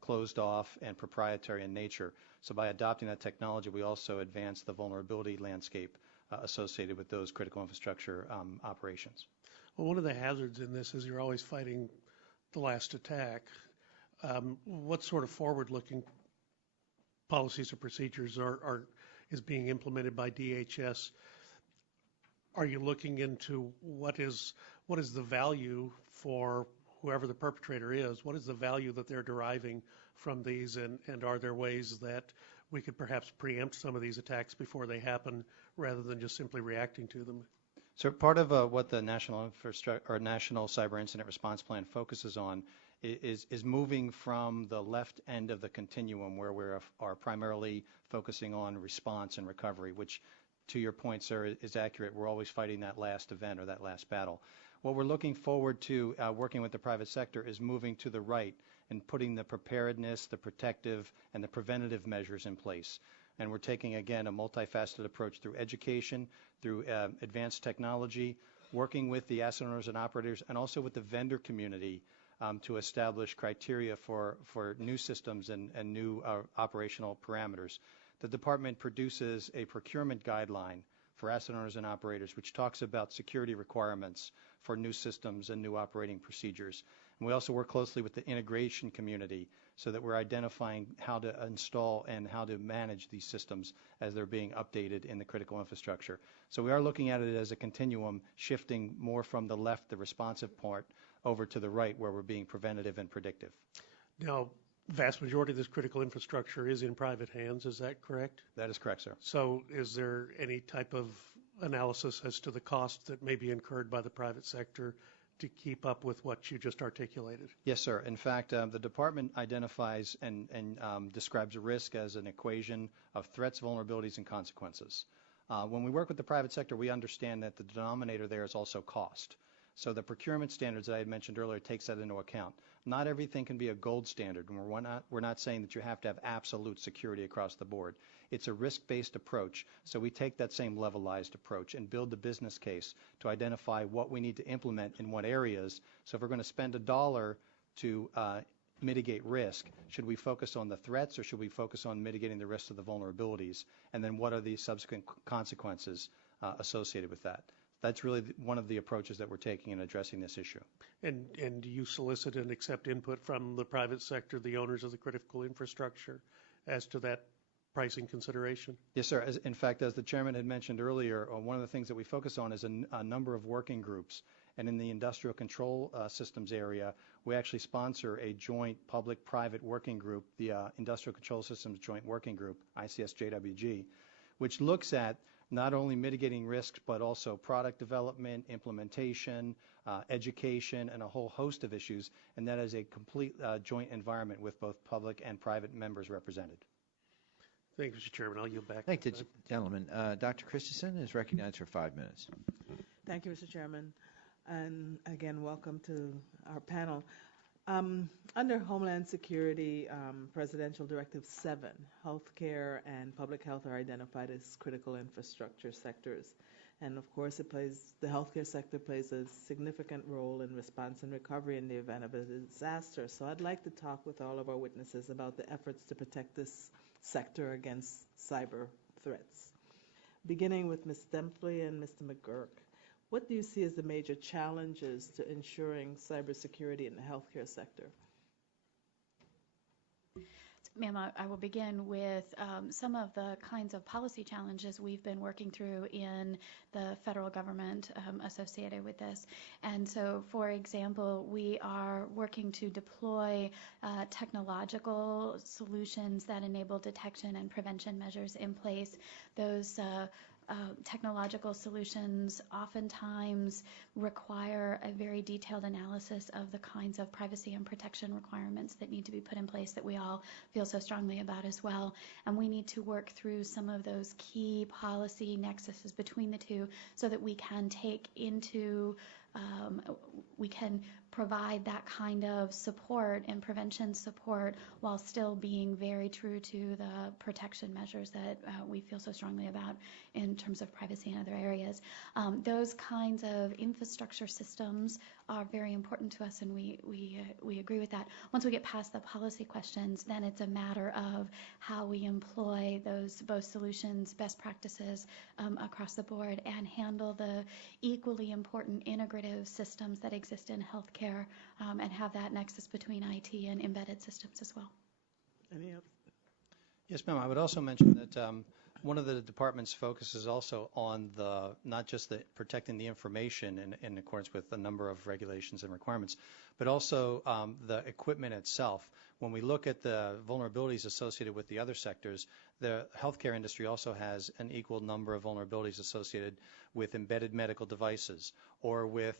closed off and proprietary in nature. So by adopting that technology, we also advance the vulnerability landscape associated with those critical infrastructure operations. Well, one of the hazards in this is you're always fighting the last attack. What sort of forward-looking policies or procedures is being implemented by DHS? Are you looking into what is the value for whoever the perpetrator is? What is the value that they're deriving from these, and are there ways that we could perhaps preempt some of these attacks before they happen rather than just simply reacting to them? So part of what the National Cyber Incident Response Plan focuses on is moving from the left end of the continuum where we are primarily focusing on response and recovery, which, to your point, sir, is accurate. We're always fighting that last event or that last battle. What we're looking forward to working with the private sector is moving to the right and putting the preparedness, the protective, and the preventative measures in place. And we're taking, again, a multifaceted approach through education, through advanced technology, working with the asset owners and operators and also with the vendor community to establish criteria for new systems and new operational parameters. The department produces a procurement guideline for asset owners and operators, which talks about security requirements for new systems and new operating procedures. And we also work closely with the integration community so that we're identifying how to install and how to manage these systems as they're being updated in the critical infrastructure. So we are looking at it as a continuum, shifting more from the left, the responsive part, over to the right, where we're being preventative and predictive. Now, vast majority of this critical infrastructure is in private hands, is that correct? That is correct, sir. So is there any type of analysis as to the cost that may be incurred by the private sector to keep up with what you just articulated? Yes, sir. In fact, the department identifies and describes risk as an equation of threats, vulnerabilities, and consequences. When we work with the private sector, we understand that the denominator there is also cost. So the procurement standards that I had mentioned earlier takes that into account. Not everything can be a gold standard, and we're not saying that you have to have absolute security across the board. It's a risk-based approach, so we take that same levelized approach and build the business case to identify what we need to implement in what areas. So if we're going to spend $1 to mitigate risk, should we focus on the threats or should we focus on mitigating the rest of the vulnerabilities? And then what are the subsequent consequences associated with that? That's really one of the approaches that we're taking in addressing this issue. And do you solicit and accept input from the private sector, the owners of the critical infrastructure, as to that pricing consideration? Yes, sir. In fact, as the chairman had mentioned earlier, one of the things that we focus on is a number of working groups. And in the industrial control systems area, we actually sponsor a joint public-private working group, the Industrial Control Systems Joint Working Group, ICS-JWG, which looks at not only mitigating risks, but also product development, implementation, education, and a whole host of issues. And that is a complete joint environment with both public and private members represented. Thank you, Mr. Chairman. I'll yield back. Thank you, gentlemen. Dr. Christensen is recognized for 5 minutes. Thank you, Mr. Chairman. And again, welcome to our panel. Under Homeland Security Presidential Directive 7, healthcare and public health are identified as critical infrastructure sectors. And of course, the healthcare sector plays a significant role in response and recovery in the event of a disaster. So I'd like to talk with all of our witnesses about the efforts to protect this sector against cyber threats. Beginning with Ms. Demphley and Mr. McGurk. What do you see as the major challenges to ensuring cybersecurity in the healthcare sector? Ma'am, I will begin with some of the kinds of policy challenges we've been working through in the federal government associated with this. And so, for example, we are working to deploy technological solutions that enable detection and prevention measures in place. Those technological solutions oftentimes require a very detailed analysis of the kinds of privacy and protection requirements that need to be put in place that we all feel so strongly about as well. And we need to work through some of those key policy nexuses between the two so that we can we can provide that kind of support and prevention support while still being very true to the protection measures that we feel so strongly about in terms of privacy in other areas. Those kinds of infrastructure systems are very important to us, and we agree with that. Once we get past the policy questions, then it's a matter of how we employ those both solutions, best practices across the board, and handle the equally important integrative systems that exist in healthcare and have that nexus between IT and embedded systems as well. Any other? Yes, ma'am. I would also mention that one of the department's focus is also on not just the protecting the information in accordance with a number of regulations and requirements, but also the equipment itself. When we look at the vulnerabilities associated with the other sectors, the healthcare industry also has an equal number of vulnerabilities associated with embedded medical devices or with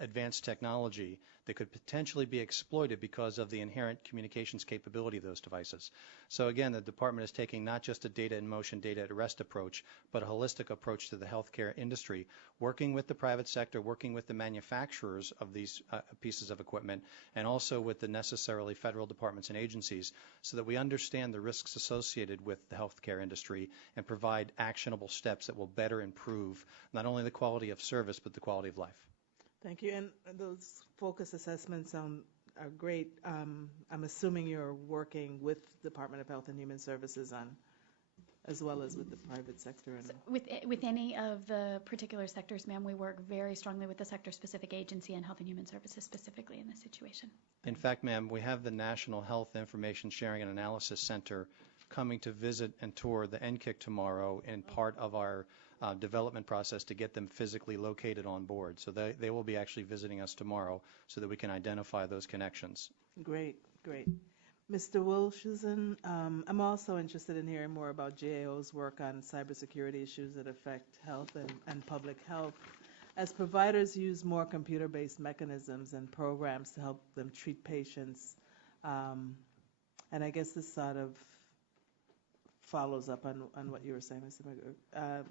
advanced technology that could potentially be exploited because of the inherent communications capability of those devices. So again, the department is taking not just a data in motion, data at rest approach, but a holistic approach to the healthcare industry, working with the private sector, working with the manufacturers of these pieces of equipment, and also with the necessarily federal departments and agencies so that we understand the risks associated with the healthcare industry and provide actionable steps that will better improve not only the quality of service, but the quality of life. Thank you. And those focus assessments are great. I'm assuming you're working with Department of Health and Human Services on, as well as with the private sector. And With any of the particular sectors, ma'am, we work very strongly with the sector-specific agency and Health and Human Services specifically in this situation. In fact, ma'am, we have the National Health Information Sharing and Analysis Center coming to visit and tour the NKIC tomorrow in part of our development process to get them physically located on board. So they will be actually visiting us tomorrow so that we can identify those connections. Great, great. Mr. Wilshusen, I'm also interested in hearing more about GAO's work on cybersecurity issues that affect health and public health. As providers use more computer-based mechanisms and programs to help them treat patients, and I guess this sort of follows up on what you were saying, Mr. McGurk.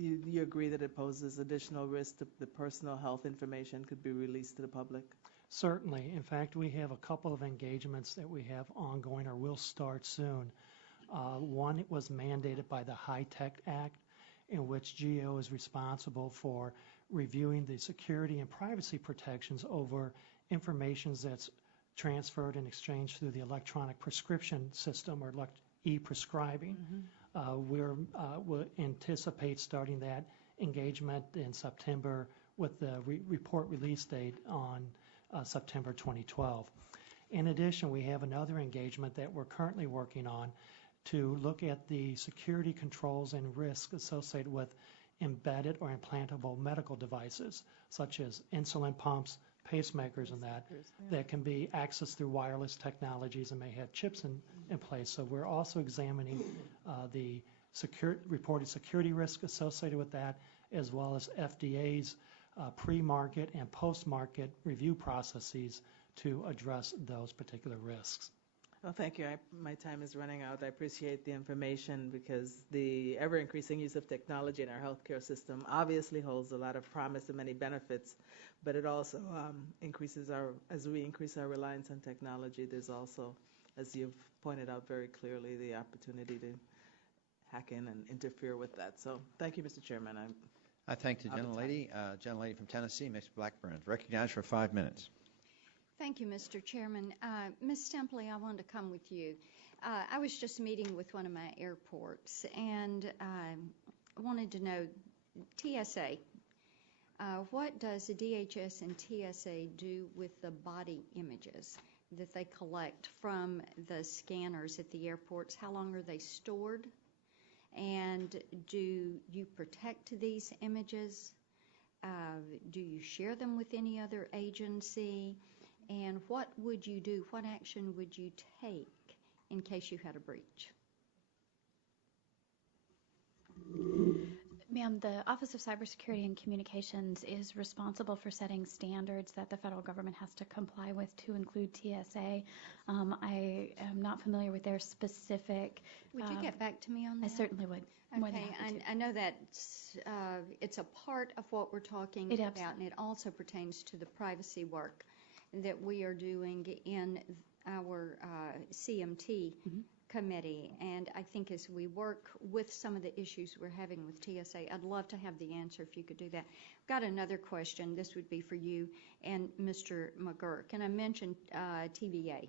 You agree that it poses additional risk that the personal health information could be released to the public? Certainly. In fact, we have a couple of engagements that we have ongoing or will start soon. One was mandated by the HITECH Act, in which GAO is responsible for reviewing the security and privacy protections over information that's transferred and exchanged through the electronic prescription system or e-prescribing. We'll anticipate starting that engagement in September with the report release date on September 2012. In addition, we have another engagement that we're currently working on to look at the security controls and risks associated with embedded or implantable medical devices, such as insulin pumps, pacemakers, and that can be accessed through wireless technologies and may have chips in place. So we're also examining the reported security risk associated with that, as well as FDA's pre-market and post-market review processes to address those particular risks. Well, thank you. My time is running out. I appreciate the information because the ever-increasing use of technology in our healthcare system obviously holds a lot of promise and many benefits, but it also as we increase our reliance on technology, there's also, as you've pointed out very clearly, the opportunity to hack in and interfere with that. So thank you, Mr. Chairman. I thank the gentlelady from Tennessee, Ms. Blackburn. Recognized for 5 minutes. Thank you, Mr. Chairman. Ms. Stempley, I wanted to come with you. I was just meeting with one of my airports, and I wanted to know, TSA, what does the DHS and TSA do with the body images that they collect from the scanners at the airports? How long are they stored? And do you protect these images? Do you share them with any other agency? And what would you do? What action would you take in case you had a breach? Ma'am, the Office of Cybersecurity and Communications is responsible for setting standards that the federal government has to comply with, to include TSA. I am not familiar with their specific... Would you get back to me on that? I certainly would. Okay, I know that it's a part of what we're talking about, and it also pertains to the privacy work that we are doing in our CMT committee. And I think as we work with some of the issues we're having with TSA, I'd love to have the answer if you could do that. I've got another question. This would be for you and Mr. McGurk. And I mentioned TVA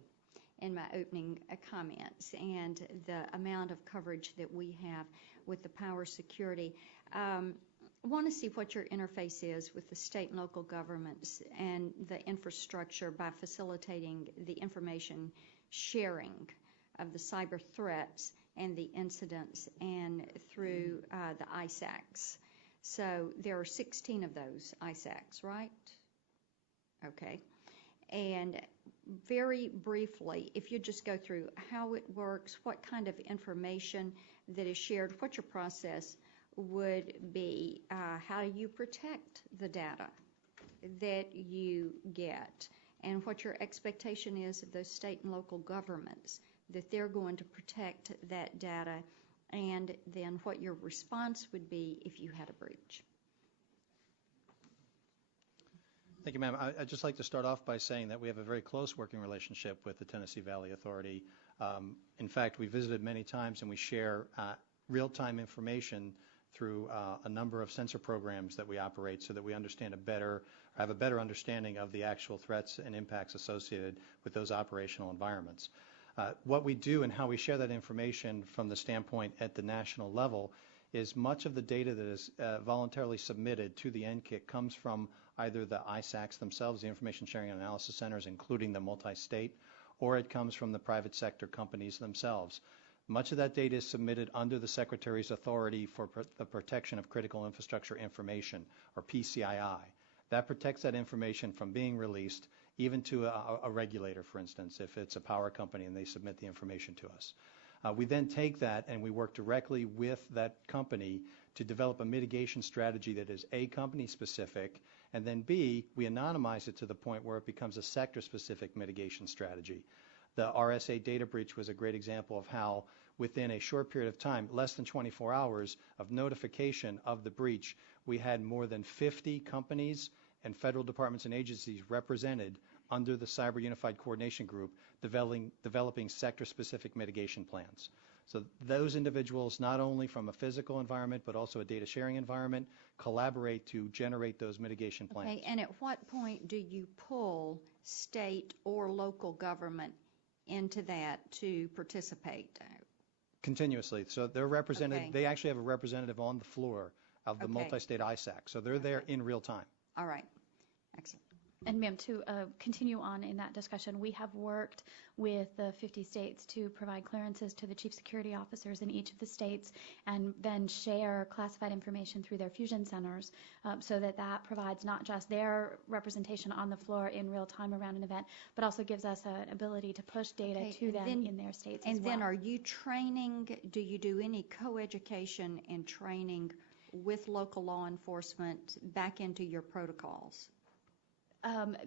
in my opening comments and the amount of coverage that we have with the power security. I want to see what your interface is with the state and local governments and the infrastructure by facilitating the information sharing of the cyber threats and the incidents and through the ISACs. So there are 16 of those ISACs, right? Okay. And very briefly, if you just go through how it works, what kind of information that is shared, what your process would be, how you protect the data that you get, and what your expectation is of those state and local governments, that they're going to protect that data, and then what your response would be if you had a breach. Thank you, ma'am. I'd just like to start off by saying that we have a very close working relationship with the Tennessee Valley Authority. In fact, we visited many times and we share real-time information through a number of sensor programs that we operate so that we have a better understanding of the actual threats and impacts associated with those operational environments. What we do and how we share that information from the standpoint at the national level is much of the data that is voluntarily submitted to the NKIC comes from either the ISACs themselves, the Information Sharing and Analysis Centers, including the multi-state, or it comes from the private sector companies themselves. Much of that data is submitted under the Secretary's authority for the protection of critical infrastructure information, or PCII. That protects that information from being released, even to a regulator, for instance, if it's a power company and they submit the information to us. We then take that and we work directly with that company to develop a mitigation strategy that is A, company specific, and then B, we anonymize it to the point where it becomes a sector specific mitigation strategy. The RSA data breach was a great example of how within a short period of time, less than 24 hours of notification of the breach, we had more than 50 companies and federal departments and agencies represented under the Cyber Unified Coordination Group developing sector-specific mitigation plans. So those individuals, not only from a physical environment but also a data sharing environment, collaborate to generate those mitigation plans. Okay, and at what point do you pull state or local government into that to participate? Continuously. So they're represented, Okay. They actually have a representative on the floor of the multi-state ISAC. So they're there in real time. All right. Excellent. And ma'am, to continue on in that discussion, we have worked with the 50 states to provide clearances to the chief security officers in each of the states and then share classified information through their fusion centers so that provides not just their representation on the floor in real time around an event, but also gives us an ability to push data to them in their states as well. And then are you training, do you do any co-education and training with local law enforcement back into your protocols?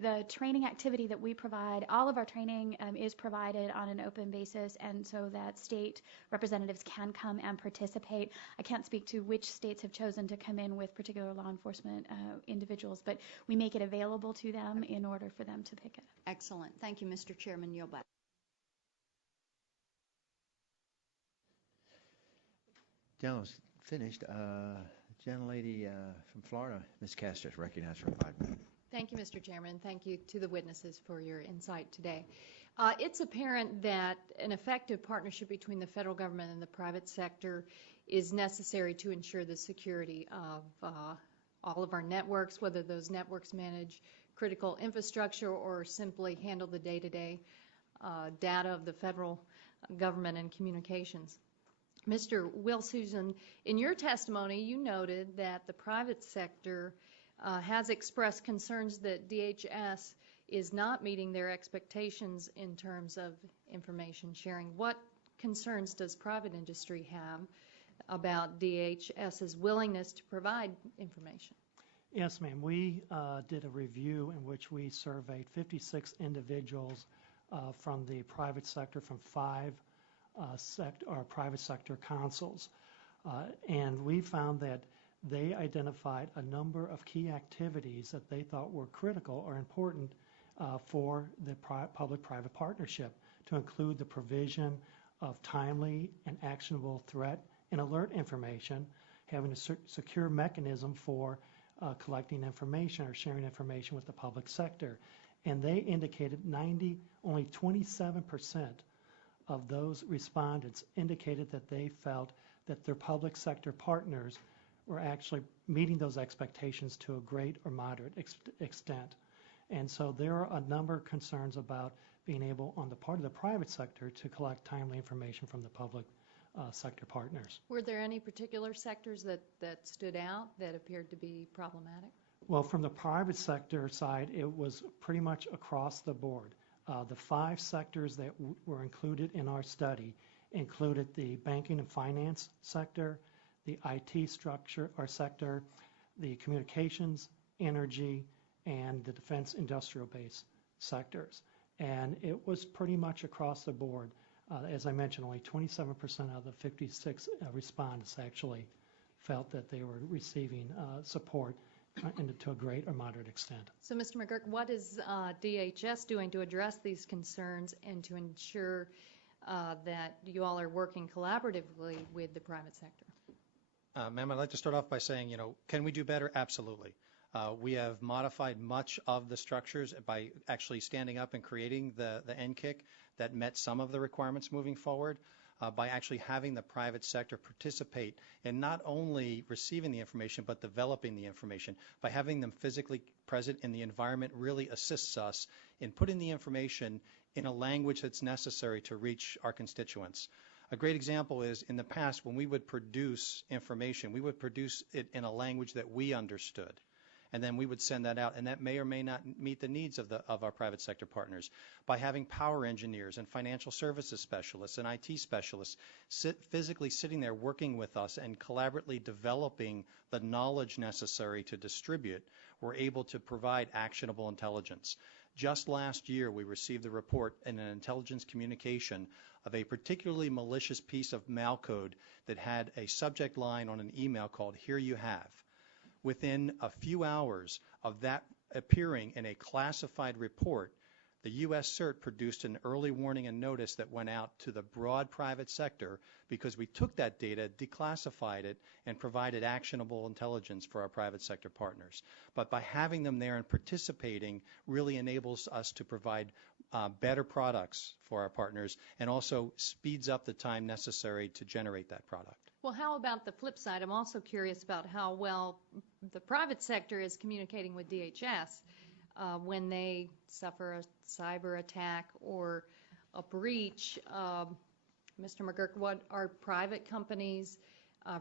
The training activity that we provide, all of our training is provided on an open basis, and so that state representatives can come and participate. I can't speak to which states have chosen to come in with particular law enforcement individuals, but we make it available to them in order for them to pick it up. Excellent. Thank you, Mr. Chairman. Yield back. Gentleman's finished. Gentlelady from Florida, Ms. Castor, is recognized for 5 minutes. Thank you, Mr. Chairman. Thank you to the witnesses for your insight today. It's apparent that an effective partnership between the federal government and the private sector is necessary to ensure the security of all of our networks, whether those networks manage critical infrastructure or simply handle the day-to-day data of the federal government and communications. Mr. Will Susan, in your testimony, you noted that the private sector has expressed concerns that DHS is not meeting their expectations in terms of information sharing. What concerns does private industry have about DHS's willingness to provide information? Yes, ma'am. We did a review in which we surveyed 56 individuals from the private sector from 5 private sector councils. And we found that they identified a number of key activities that they thought were critical or important for the public-private partnership, to include the provision of timely and actionable threat and alert information, having a secure mechanism for collecting information or sharing information with the public sector. And they indicated only 27% of those respondents indicated that they felt that their public sector partners were actually meeting those expectations to a great or moderate extent. And so there are a number of concerns about being able, on the part of the private sector, to collect timely information from the public sector partners. Were there any particular sectors that stood out that appeared to be problematic? Well, from the private sector side, it was pretty much across the board. The 5 sectors that were included in our study included the banking and finance sector, the IT structure or sector, the communications, energy, and the defense industrial base sectors. And it was pretty much across the board. As I mentioned, only 27% of the 56 respondents actually felt that they were receiving support and to a great or moderate extent. So, Mr. McGurk, what is DHS doing to address these concerns and to ensure that you all are working collaboratively with the private sector? Ma'am, I'd like to start off by saying, can we do better? Absolutely. We have modified much of the structures by actually standing up and creating the NKIC that met some of the requirements moving forward, by actually having the private sector participate in not only receiving the information but developing the information. By having them physically present in the environment really assists us in putting the information in a language that's necessary to reach our constituents. A great example is in the past when we would produce information, we would produce it in a language that we understood. And then we would send that out, and that may or may not meet the needs of our private sector partners. By having power engineers and financial services specialists and IT specialists physically sitting there working with us and collaboratively developing the knowledge necessary to distribute, we're able to provide actionable intelligence. Just last year, we received a report in an intelligence communication of a particularly malicious piece of malcode that had a subject line on an email called "Here You Have." Within a few hours of that appearing in a classified report, the U.S. CERT produced an early warning and notice that went out to the broad private sector because we took that data, declassified it, and provided actionable intelligence for our private sector partners. But by having them there and participating really enables us to provide better products for our partners and also speeds up the time necessary to generate that product. Well, how about the flip side? I'm also curious about how well the private sector is communicating with DHS when they suffer a cyber attack or a breach. Mr. McGurk, what are private companies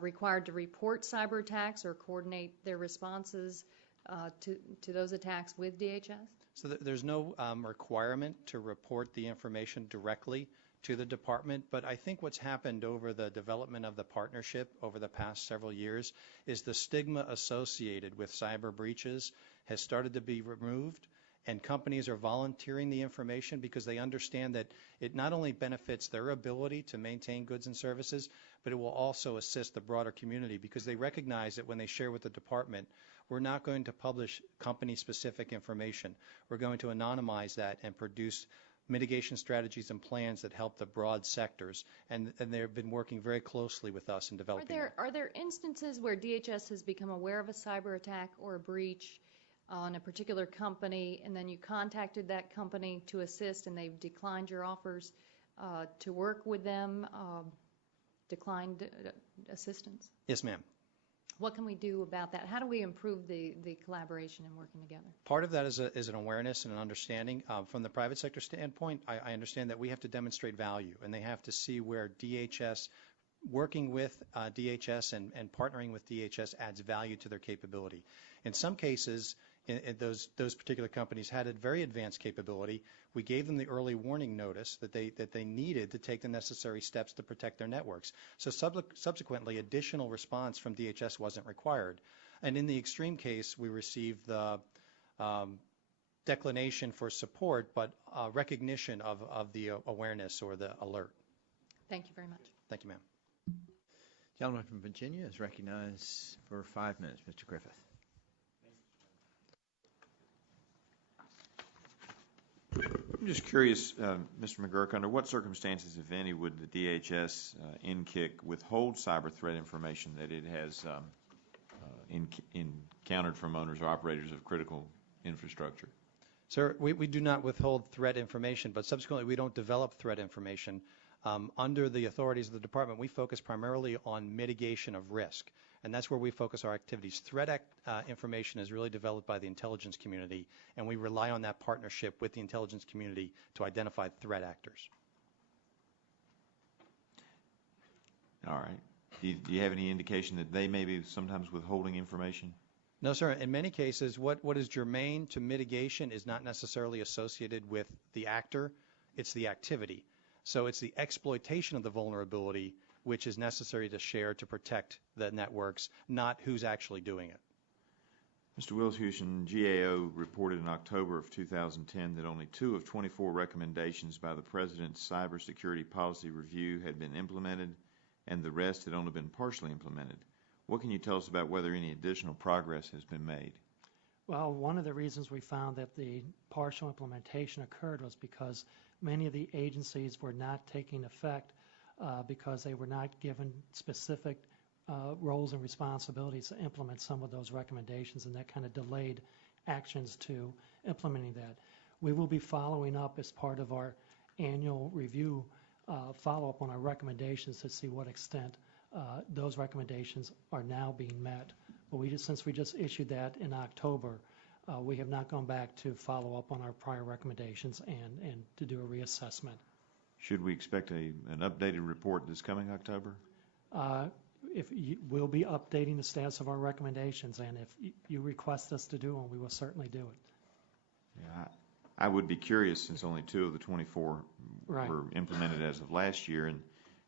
required to report cyber attacks or coordinate their responses to those attacks with DHS? So there's no requirement to report the information directly to the department, but I think what's happened over the development of the partnership over the past several years is the stigma associated with cyber breaches has started to be removed, and companies are volunteering the information because they understand that it not only benefits their ability to maintain goods and services, but it will also assist the broader community because they recognize that when they share with the department, we're not going to publish company-specific information. We're going to anonymize that and produce mitigation strategies and plans that help the broad sectors, and they've been working very closely with us in developing that. Are there instances where DHS has become aware of a cyber attack or a breach on a particular company, and then you contacted that company to assist, and they've declined your offers to work with them, declined assistance? Yes, ma'am. What can we do about that? How do we improve the collaboration and working together? Part of that is an awareness and an understanding. From the private sector standpoint, I understand that we have to demonstrate value, and they have to see where DHS, working with DHS and partnering with DHS adds value to their capability. In some cases, those particular companies had a very advanced capability. We gave them the early warning notice that they needed to take the necessary steps to protect their networks. So subsequently, additional response from DHS wasn't required. And in the extreme case, we received the declination for support, but recognition of the awareness or the alert. Thank you very much. Thank you, ma'am. Gentleman from Virginia is recognized for 5 minutes. Mr. Griffith. I'm just curious, Mr. McGurk, under what circumstances, if any, would the DHS NKIC withhold cyber threat information that it has encountered from owners or operators of critical infrastructure? Sir, we do not withhold threat information, but subsequently we don't develop threat information. Under the authorities of the department, we focus primarily on mitigation of risk, and that's where we focus our activities. Threat information is really developed by the intelligence community, and we rely on that partnership with the intelligence community to identify threat actors. All right. Do you have any indication that they may be sometimes withholding information? No, sir. In many cases, what is germane to mitigation is not necessarily associated with the actor. It's the activity. So it's the exploitation of the vulnerability which is necessary to share to protect the networks, not who's actually doing it. Mr. Wilhusen, GAO reported in October of 2010 that only 2 of 24 recommendations by the President's Cybersecurity Policy Review had been implemented, and the rest had only been partially implemented. What can you tell us about whether any additional progress has been made? Well, one of the reasons we found that the partial implementation occurred was because many of the agencies were not taking effect because they were not given specific roles and responsibilities to implement some of those recommendations, and that kind of delayed actions to implementing that. We will be following up as part of our annual review, follow-up on our recommendations to see what extent those recommendations are now being met. But since we just issued that in October, we have not gone back to follow up on our prior recommendations and to do a reassessment. Should we expect an updated report this coming October? We'll be updating the status of our recommendations, and if you request us to do one, we will certainly do it. Yeah, I would be curious, since only 2 of the 24 were implemented as of last year, and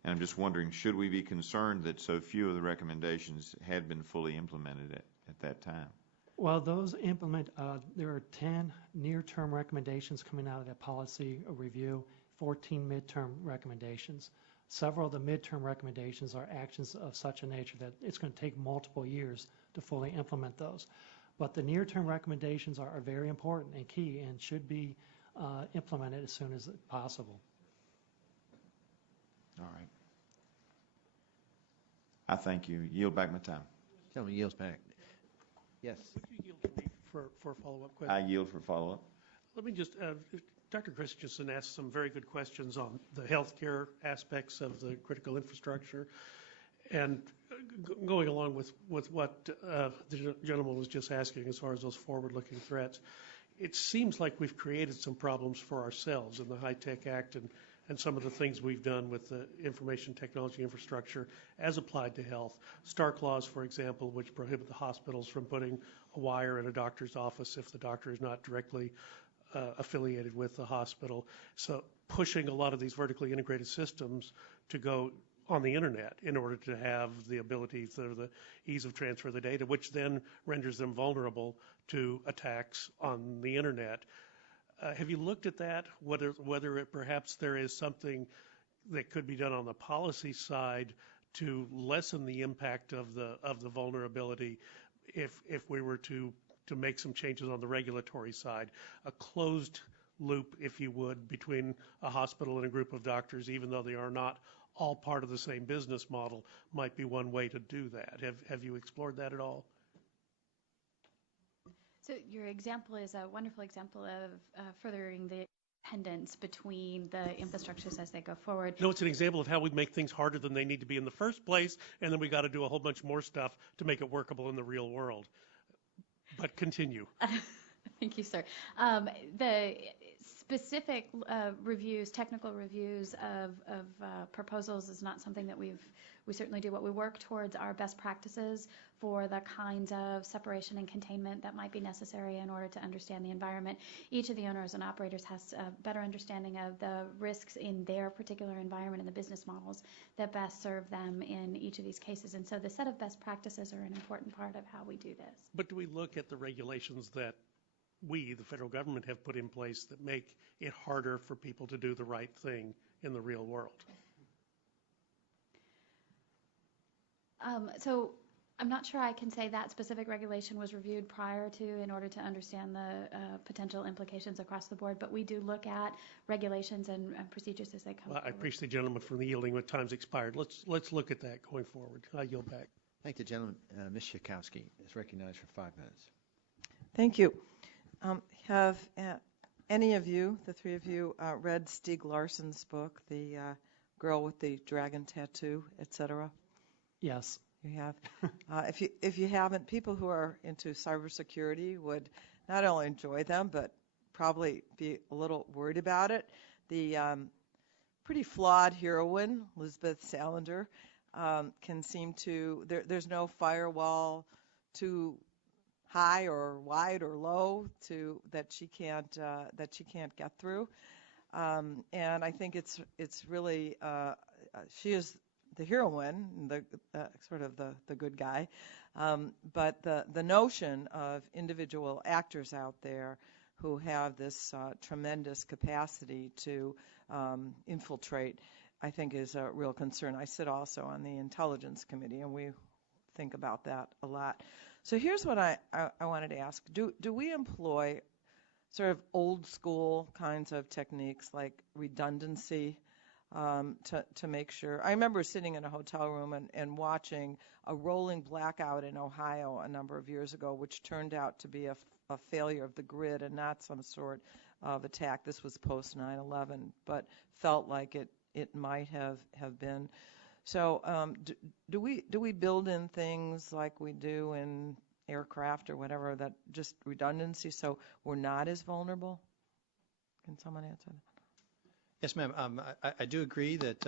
I'm just wondering, should we be concerned that so few of the recommendations had been fully implemented at that time? Well, there are 10 near-term recommendations coming out of that policy review, 14 midterm recommendations. Several of the midterm recommendations are actions of such a nature that it's going to take multiple years to fully implement those. But the near-term recommendations are very important and key and should be implemented as soon as possible. All right. I thank you. Yield back my time. Gentleman yields back. Yes. Would you yield to me for a follow-up question? I yield for follow-up. Let me just, Dr. Christensen asked some very good questions on the healthcare aspects of the critical infrastructure. And going along with what the gentleman was just asking as far as those forward-looking threats, it seems like we've created some problems for ourselves in the HITECH Act and some of the things we've done with the information technology infrastructure as applied to health. Stark laws, for example, which prohibit the hospitals from putting a wire in a doctor's office if the doctor is not directly affiliated with the hospital. So pushing a lot of these vertically integrated systems to go on the internet in order to have the ability for the ease of transfer of the data, which then renders them vulnerable to attacks on the internet. Have you looked at that, whether perhaps there is something that could be done on the policy side to lessen the impact of the vulnerability if we were to make some changes on the regulatory side, a closed loop, if you would, between a hospital and a group of doctors, even though they are not all part of the same business model, might be one way to do that. Have you explored that at all? So your example is a wonderful example of furthering the dependence between the infrastructures as they go forward. No, it's an example of how we make things harder than they need to be in the first place, and then we got to do a whole bunch more stuff to make it workable in the real world. But continue. Thank you, sir. The specific reviews, technical reviews of proposals is not something that we certainly do. What we work towards are best practices for the kinds of separation and containment that might be necessary in order to understand the environment. Each of the owners and operators has a better understanding of the risks in their particular environment and the business models that best serve them in each of these cases. And so the set of best practices are an important part of how we do this. But do we look at the regulations that we, the federal government, have put in place that make it harder for people to do the right thing in the real world? So I'm not sure I can say that specific regulation was reviewed prior to in order to understand the potential implications across the board, but we do look at regulations and procedures as they come forward. I appreciate the gentleman for the yielding with time's expired. Let's look at that going forward. I yield back. Thank the gentleman. Ms. Schakowsky is recognized for 5 minutes. Thank you. Have any of you, the three of you, read Stieg Larsson's book, The Girl with the Dragon Tattoo, etc.? Yes. You have? If you haven't, people who are into cybersecurity would not only enjoy them, but probably be a little worried about it. The pretty flawed heroine, Elizabeth Salander, can seem to, there's no firewall too high or wide or low that she can't get through. And I think it's really, she is the heroine, the sort of the good guy, but the notion of individual actors out there who have this tremendous capacity to infiltrate, I think, is a real concern. I sit also on the Intelligence Committee, and we think about that a lot. So here's what I wanted to ask. Do we employ sort of old school kinds of techniques like redundancy to make sure? I remember sitting in a hotel room and watching a rolling blackout in Ohio a number of years ago, which turned out to be a failure of the grid and not some sort of attack. This was post 9/11, but felt like it might have been. So do we build in things like we do in aircraft or whatever, that just redundancy so we're not as vulnerable? Can someone answer that? Yes, ma'am. I do agree that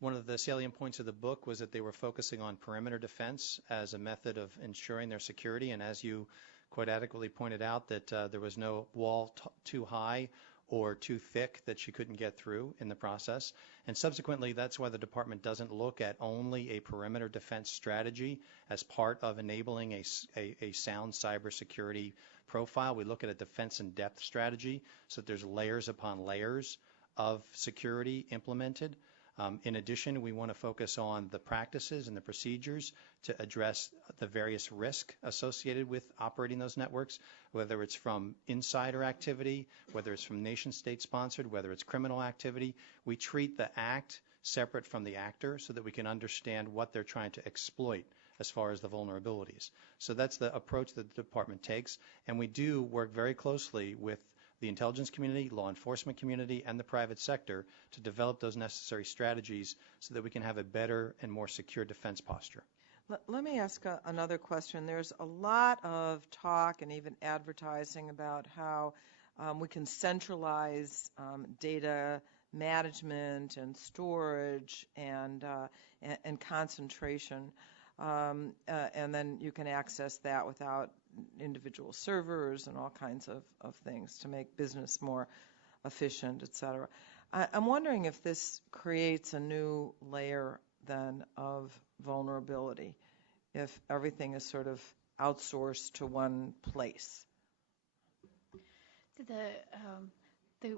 one of the salient points of the book was that they were focusing on perimeter defense as a method of ensuring their security. And as you quite adequately pointed out, that there was no wall too high or too thick that you couldn't get through in the process. And subsequently, that's why the department doesn't look at only a perimeter defense strategy as part of enabling a sound cybersecurity profile. We look at a defense in depth strategy so that there's layers upon layers of security implemented. In addition, we want to focus on the practices and the procedures to address the various risks associated with operating those networks, whether it's from insider activity, whether it's from nation-state sponsored, whether it's criminal activity. We treat the act separate from the actor so that we can understand what they're trying to exploit as far as the vulnerabilities. So that's the approach that the department takes, and we do work very closely with the intelligence community, law enforcement community, and the private sector to develop those necessary strategies so that we can have a better and more secure defense posture. Let me ask another question. There's a lot of talk and even advertising about how we can centralize data management and storage and concentration, and then you can access that without individual servers and all kinds of things to make business more efficient, et cetera. I'm wondering if this creates a new layer then of vulnerability, if everything is sort of outsourced to one place.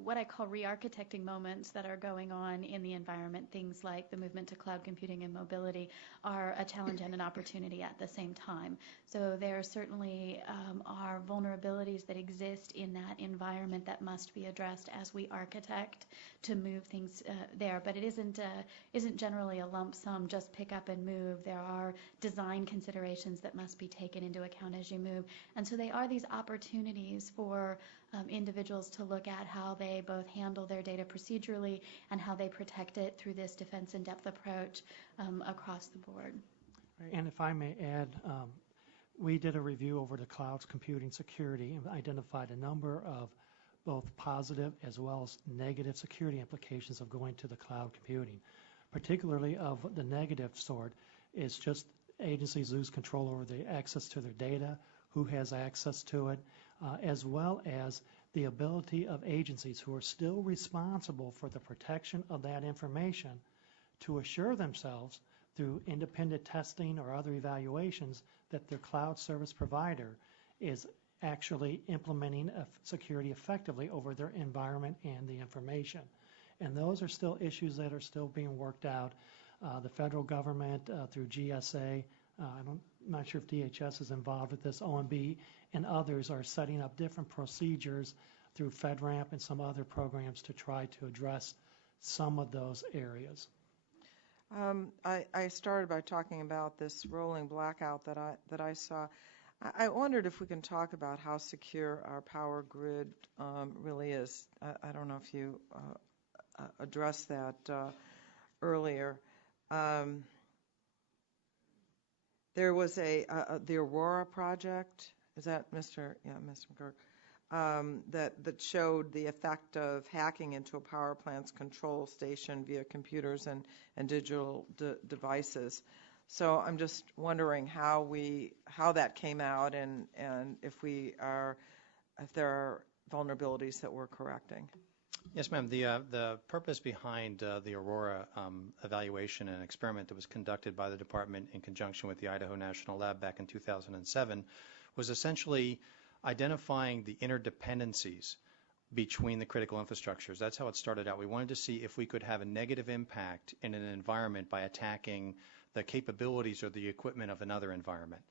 What I call re-architecting moments that are going on in the environment, things like the movement to cloud computing and mobility, are a challenge and an opportunity at the same time. So there certainly are vulnerabilities that exist in that environment that must be addressed as we architect to move things there. But it isn't generally a lump sum, just pick up and move. There are design considerations that must be taken into account as you move. And so they are these opportunities for individuals to look at how they both handle their data procedurally and how they protect it through this defense in depth approach across the board. And if I may add, we did a review over the cloud's computing security and identified a number of both positive as well as negative security implications of going to the cloud computing. Particularly of the negative sort is just agencies lose control over the access to their data, who has access to it, as well as the ability of agencies who are still responsible for the protection of that information to assure themselves through independent testing or other evaluations that their cloud service provider is actually implementing security effectively over their environment and the information. And those are still issues that are still being worked out. The federal government through GSA, I'm not sure if DHS is involved with this, OMB and others are setting up different procedures through FedRAMP and some other programs to try to address some of those areas. I started by talking about this rolling blackout that I saw. I wondered if we can talk about how secure our power grid really is. I don't know if you addressed that earlier. There was the Aurora project. Is that Mr. McGurk? That showed the effect of hacking into a power plant's control station via computers and digital devices. So I'm just wondering how that came out and if there are vulnerabilities that we're correcting. Yes, ma'am. The purpose behind the Aurora evaluation and experiment that was conducted by the department in conjunction with the Idaho National Lab back in 2007 was essentially identifying the interdependencies between the critical infrastructures. That's how it started out. We wanted to see if we could have a negative impact in an environment by attacking the capabilities or the equipment of another environment.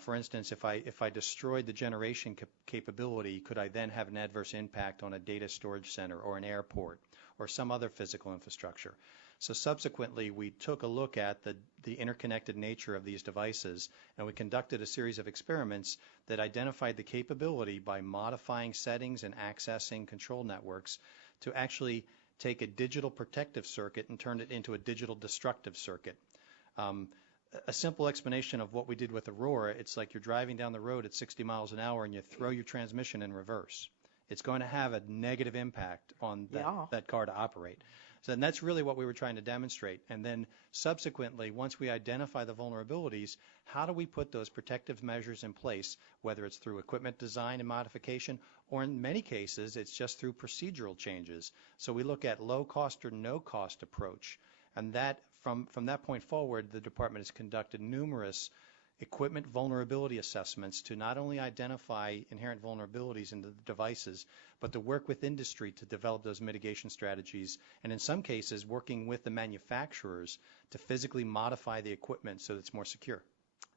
For instance, if I destroyed the generation capability, could I then have an adverse impact on a data storage center or an airport or some other physical infrastructure? So subsequently, we took a look at the interconnected nature of these devices, and we conducted a series of experiments that identified the capability by modifying settings and accessing control networks to actually take a digital protective circuit and turn it into a digital destructive circuit. A simple explanation of what we did with Aurora, it's like you're driving down the road at 60 miles an hour and you throw your transmission in reverse. It's going to have a negative impact on that car to operate. So and that's really what we were trying to demonstrate. And then subsequently, once we identify the vulnerabilities, how do we put those protective measures in place, whether it's through equipment design and modification, or in many cases, it's just through procedural changes. So we look at low cost or no cost approach. And that from that point forward, the department has conducted numerous equipment vulnerability assessments to not only identify inherent vulnerabilities in the devices, but to work with industry to develop those mitigation strategies, and in some cases, working with the manufacturers to physically modify the equipment so that it's more secure.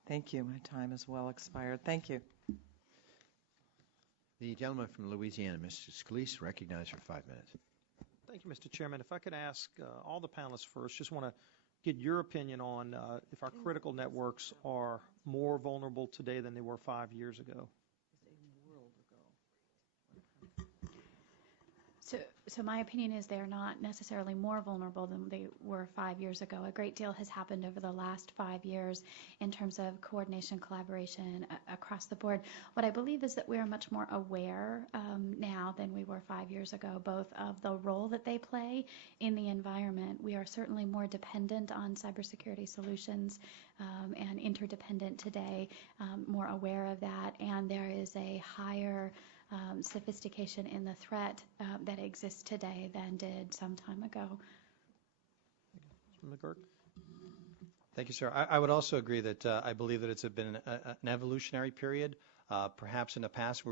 Thank you. My time is well expired. Thank you. The gentleman from Louisiana, Mr. Scalise, recognized for 5 minutes. Thank you, Mr. Chairman. If I could ask all the panelists first, just want to get your opinion on if our critical networks are more vulnerable today than they were 5 years ago. So my opinion is they're not necessarily more vulnerable than they were 5 years ago. A great deal has happened over the last 5 years in terms of coordination, collaboration across the board. What I believe is that we are much more aware now than we were 5 years ago, both of the role that they play in the environment. We are certainly more dependent on cybersecurity solutions and interdependent today, more aware of that, and there is a higher sophistication in the threat that exists today than did some time ago. Mr. McGurk? Thank you, sir. I would also agree that I believe that it's been an evolutionary period. Perhaps in the past we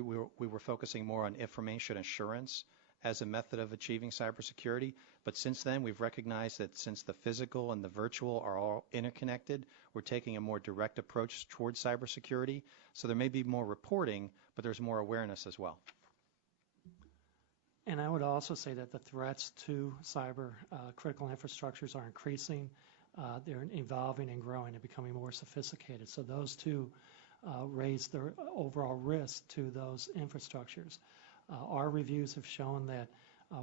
were focusing more on information assurance as a method of achieving cybersecurity, but since then we've recognized that since the physical and the virtual are all interconnected, we're taking a more direct approach towards cybersecurity. So there may be more reporting, but there's more awareness as well. And I would also say that the threats to cyber critical infrastructures are increasing. They're evolving and growing and becoming more sophisticated. So those two raise the overall risk to those infrastructures. Our reviews have shown that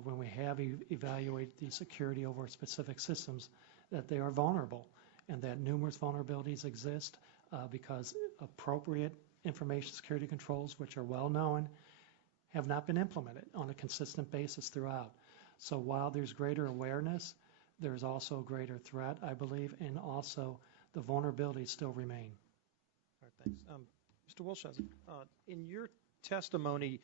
when we have evaluated the security over specific systems, that they are vulnerable and that numerous vulnerabilities exist because appropriate information security controls, which are well known, have not been implemented on a consistent basis throughout. So while there's greater awareness, there's also a greater threat, I believe, and also the vulnerabilities still remain. All right, thanks. Mr. Wilshausen, in your testimony,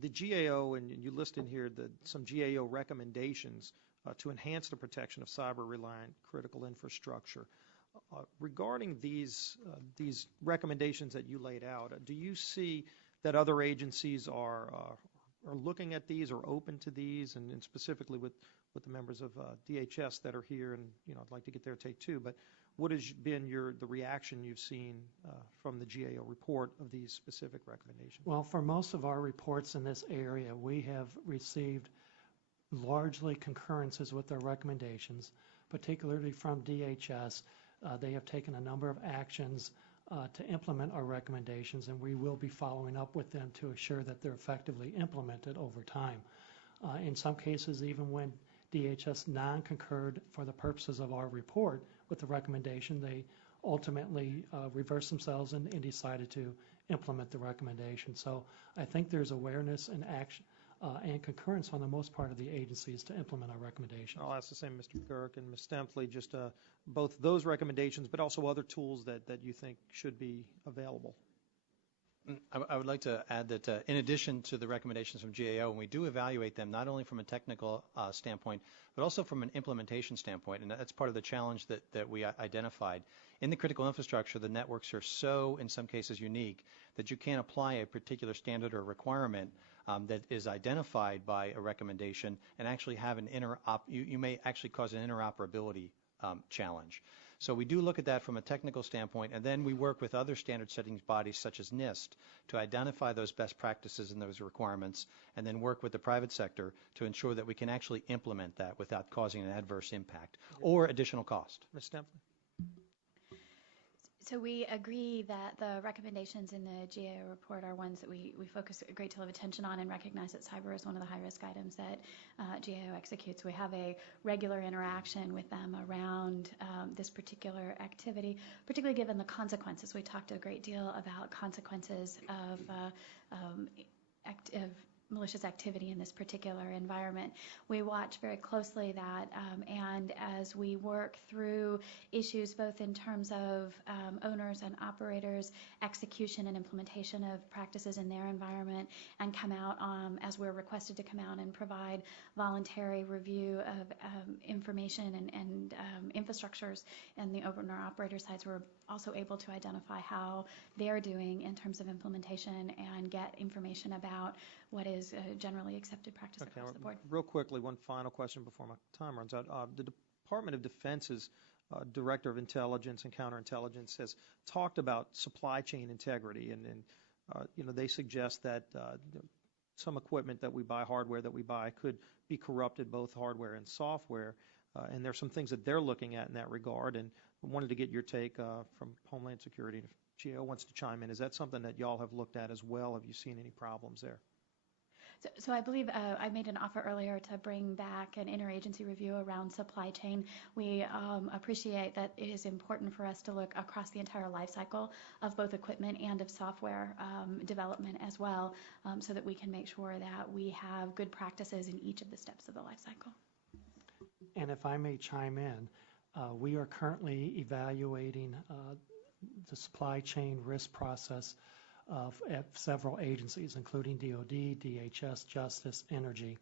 the GAO, and you list in here some GAO recommendations to enhance the protection of cyber-reliant critical infrastructure. Regarding these recommendations that you laid out, do you see that other agencies are looking at these or open to these, and specifically with the members of DHS that are here, and I'd like to get their take too, but what has been the reaction you've seen from the GAO report of these specific recommendations? Well, for most of our reports in this area, we have received largely concurrences with their recommendations, particularly from DHS. They have taken a number of actions to implement our recommendations, and we will be following up with them to assure that they're effectively implemented over time. In some cases, even when DHS non-concurred for the purposes of our report with the recommendation, they ultimately reversed themselves and decided to implement the recommendation. So I think there's awareness and action and concurrence on the most part of the agencies to implement our recommendations. I'll ask the same, Mr. McGurk and Ms. Stempley, just both those recommendations, but also other tools that you think should be available. I would like to add that in addition to the recommendations from GAO, and we do evaluate them not only from a technical standpoint, but also from an implementation standpoint, and that's part of the challenge that we identified. In the critical infrastructure, the networks are so, in some cases, unique that you can't apply a particular standard or requirement that is identified by a recommendation and actually have an you may actually cause an interoperability challenge. So we do look at that from a technical standpoint, and then we work with other standard setting bodies such as NIST to identify those best practices and those requirements, and then work with the private sector to ensure that we can actually implement that without causing an adverse impact or additional cost. Ms. Stempfli? So we agree that the recommendations in the GAO report are ones that we focus a great deal of attention on and recognize that cyber is one of the high-risk items that GAO executes. We have a regular interaction with them around this particular activity, particularly given the consequences. We talked a great deal about consequences of malicious activity in this particular environment. We watch very closely that, and as we work through issues both in terms of owners and operators, execution and implementation of practices in their environment, and come out as we're requested to come out and provide voluntary review of information and infrastructures and the owner-operator sides, we're also able to identify how they're doing in terms of implementation and get information about what is generally accepted practice across the board. Real quickly, one final question before my time runs out. The Department of Defense's Director of Intelligence and Counterintelligence has talked about supply chain integrity, and they suggest that some equipment that we buy, hardware that we buy, could be corrupted, both hardware and software. And there's some things that they're looking at in that regard. And I wanted to get your take from Homeland Security. If GAO wants to chime in, is that something that y'all have looked at as well? Have you seen any problems there? So I believe I made an offer earlier to bring back an interagency review around supply chain. We appreciate that it is important for us to look across the entire life cycle of both equipment and of software development as well, so that we can make sure that we have good practices in each of the steps of the life cycle. And if I may chime in, we are currently evaluating the supply chain risk process at several agencies, including DOD, DHS, Justice, Energy,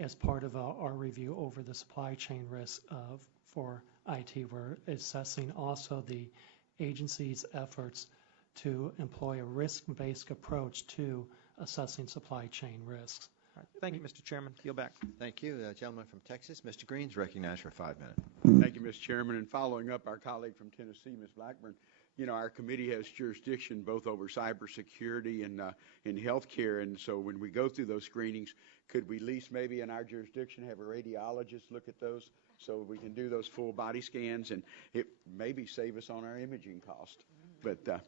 as part of our review over the supply chain risk for IT. We're assessing also the agency's efforts to employ a risk-based approach to assessing supply chain risks. All right. Thank you, Mr. Chairman. Yield back. Thank you. The gentleman from Texas, Mr. Green's recognized for 5 minutes. Thank you, Mr. Chairman. And following up our colleague from Tennessee, Ms. Blackburn, our committee has jurisdiction both over cybersecurity and in healthcare. And so when we go through those screenings, could we at least maybe in our jurisdiction have a radiologist look at those so we can do those full body scans, and it maybe save us on our imaging cost. But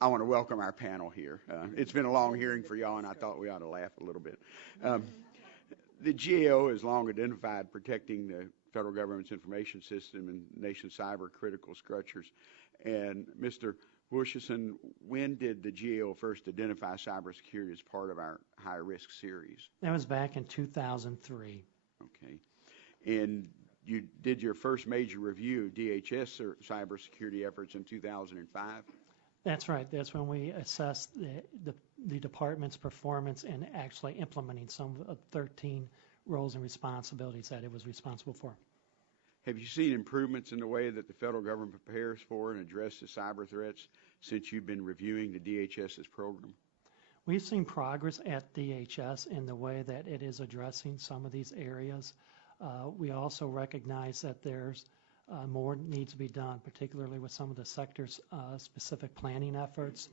I want to welcome our panel here. It's been a long hearing for y'all, and I thought we ought to laugh a little bit. The GAO has long identified protecting the federal government's information system and nation's cyber critical structures. And Mr. Wushison, when did the GAO first identify cybersecurity as part of our high-risk series? That was back in 2003. Okay. And you did your first major review of DHS cybersecurity efforts in 2005? That's right. That's when we assessed the department's performance in actually implementing some of 13 roles and responsibilities that it was responsible for. Have you seen improvements in the way that the federal government prepares for and addresses cyber threats since you've been reviewing the DHS's program? We've seen progress at DHS in the way that it is addressing some of these areas. We also recognize that there's more needs to be done, particularly with some of the sector's specific planning efforts,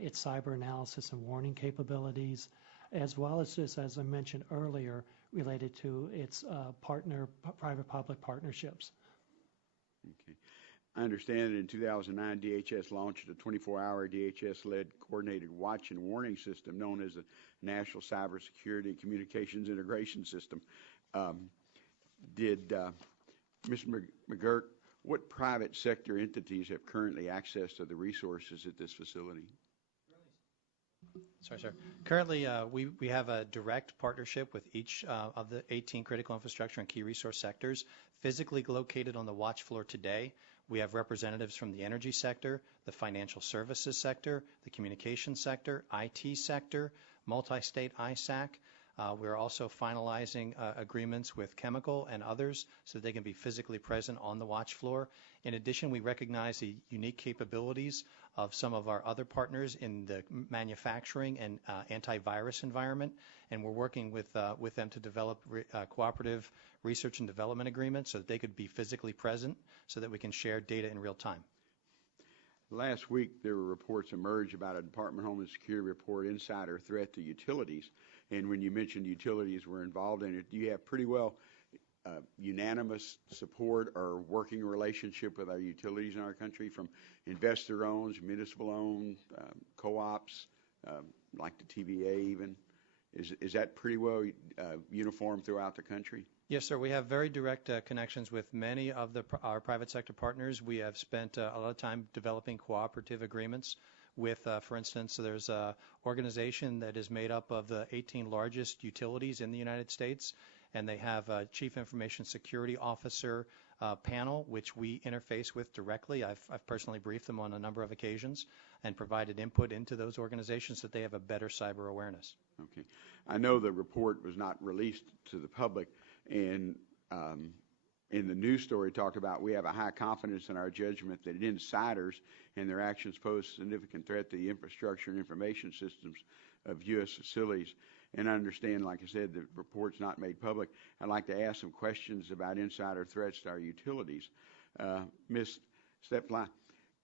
its cyber analysis and warning capabilities, as well as just, as I mentioned earlier, related to its private-public partnerships. Okay. I understand that in 2009, DHS launched a 24-hour DHS-led coordinated watch and warning system known as the National Cybersecurity and Communications Integration System. Ms. McGurk, what private sector entities have currently access to the resources at this facility? Sorry, sir. Currently, we have a direct partnership with each of the 18 critical infrastructure and key resource sectors physically located on the watch floor today. We have representatives from the energy sector, the financial services sector, the communications sector, IT sector, multi-state ISAC. We're also finalizing agreements with chemical and others so that they can be physically present on the watch floor. In addition, we recognize the unique capabilities of some of our other partners in the manufacturing and antivirus environment, and we're working with them to develop cooperative research and development agreements so that they could be physically present so that we can share data in real time. Last week, there were reports emerged about a Department of Homeland Security report, insider threat to utilities. And when you mentioned utilities were involved in it, do you have pretty well unanimous support or working relationship with our utilities in our country, from investor-owned, municipal-owned, co-ops, like the TVA even? Is that pretty well uniform throughout the country? Yes, sir. We have very direct connections with many of our private sector partners. We have spent a lot of time developing cooperative agreements with, for instance, there's an organization that is made up of the 18 largest utilities in the United States, and they have a Chief Information Security Officer panel, which we interface with directly. I've personally briefed them on a number of occasions and provided input into those organizations so that they have a better cyber awareness. Okay. I know the report was not released to the public, and in the news story talked about we have a high confidence in our judgment that insiders and their actions pose a significant threat to the infrastructure and information systems of U.S. facilities. And I understand, like I said, the report's not made public. I'd like to ask some questions about insider threats to our utilities. Ms. Stepfly,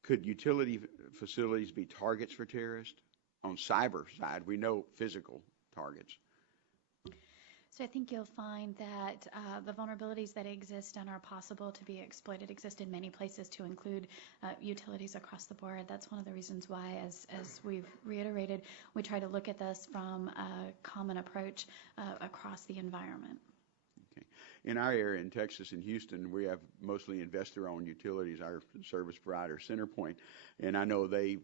could utility facilities be targets for terrorists? On cyber side, we know physical targets. So I think you'll find that the vulnerabilities that exist and are possible to be exploited exist in many places, to include utilities across the board. That's one of the reasons why, as we've reiterated, we try to look at this from a common approach across the environment. Okay. In our area in Texas and Houston, we have mostly investor-owned utilities, our service provider, CenterPoint, and I know they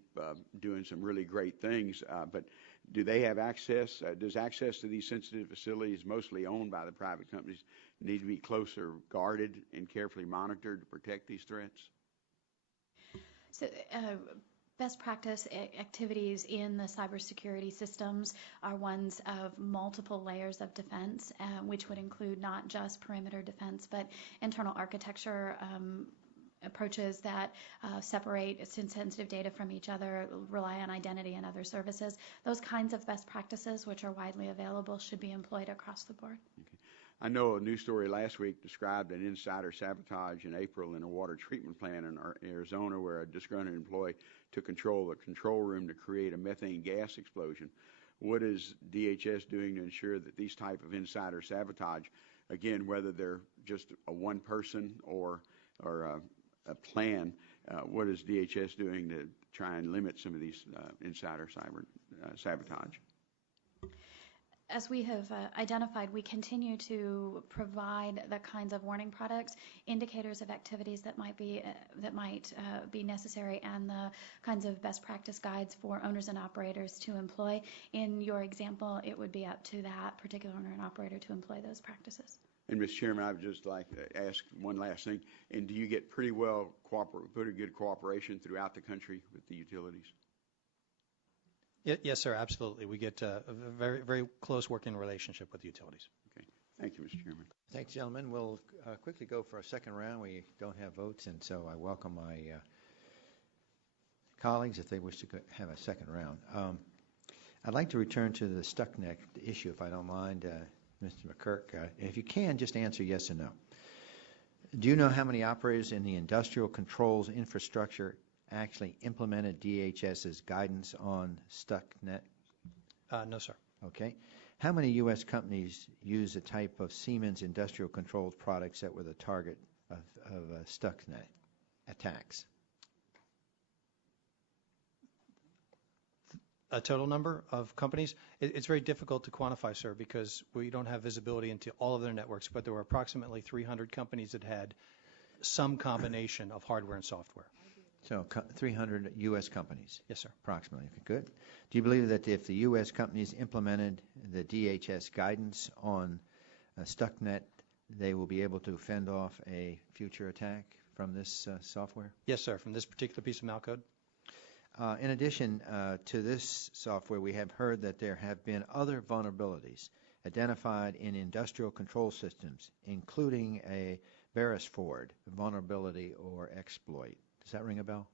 doing some really great things, but do they have access? Does access to these sensitive facilities, mostly owned by the private companies, need to be closer guarded and carefully monitored to protect these threats? So best practice activities in the cybersecurity systems are ones of multiple layers of defense, which would include not just perimeter defense, but internal architecture approaches that separate sensitive data from each other, rely on identity and other services. Those kinds of best practices, which are widely available, should be employed across the board. Okay. I know a news story last week described an insider sabotage in April in a water treatment plant in Arizona, where a disgruntled employee took control of the control room to create a methane gas explosion. What is DHS doing to ensure that these type of insider sabotage, again, whether they're just a one person or a plan, what is DHS doing to try and limit some of these insider cyber sabotage? As we have identified, we continue to provide the kinds of warning products, indicators of activities that might be necessary, and the kinds of best practice guides for owners and operators to employ. In your example, it would be up to that particular owner and operator to employ those practices. And, Mr. Chairman, I would just like to ask one last thing. And do you get pretty good cooperation throughout the country with the utilities? Yes, sir, absolutely. We get a very, very close working relationship with the utilities. Okay. Thank you, Mr. Chairman. Thanks, gentlemen. We'll quickly go for a second round. We don't have votes, and so I welcome my colleagues if they wish to have a second round. I'd like to return to the stuck-neck issue, if I don't mind, Mr. McKirk. If you can, just answer yes or no. Do you know how many operators in the industrial controls infrastructure actually implemented DHS's guidance on stuck-net? No, sir. Okay. How many U.S. companies use a type of Siemens industrial controlled products that were the target of stuck-net attacks? A total number of companies? It's very difficult to quantify, sir, because we don't have visibility into all of their networks, but there were approximately 300 companies that had some combination of hardware and software. So 300 U.S. companies? Yes, sir. Approximately. Okay, good. Do you believe that if the U.S. companies implemented the DHS guidance on stuck-net, they will be able to fend off a future attack from this software? Yes, sir, from this particular piece of malcode. In addition to this software, we have heard that there have been other vulnerabilities identified in industrial control systems, including a Beresford vulnerability or exploit. Does that ring a bell?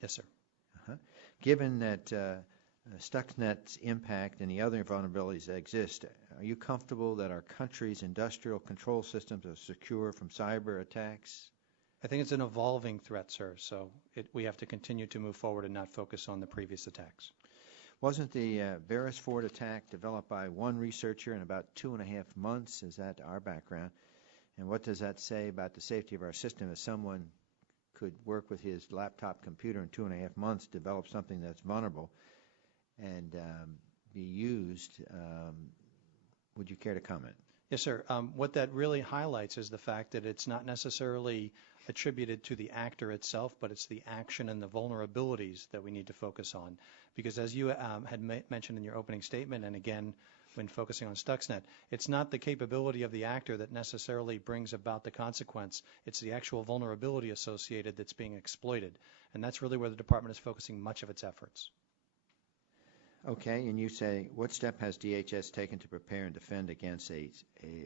Yes, sir. Given that Stuxnet's impact and the other vulnerabilities that exist, are you comfortable that our country's industrial control systems are secure from cyber attacks? I think it's an evolving threat, sir, so we have to continue to move forward and not focus on the previous attacks. Wasn't the Beresford attack developed by one researcher in about 2.5 months? Is that our background? And what does that say about the safety of our system if someone could work with his laptop computer in 2.5 months, develop something that's vulnerable, and be used? Would you care to comment? Yes, sir. What that really highlights is the fact that it's not necessarily attributed to the actor itself, but it's the action and the vulnerabilities that we need to focus on. Because as you had mentioned in your opening statement, and again when focusing on Stuxnet, it's not the capability of the actor that necessarily brings about the consequence. It's the actual vulnerability associated that's being exploited. And that's really where the department is focusing much of its efforts. Okay, and you say, what step has DHS taken to prepare and defend against a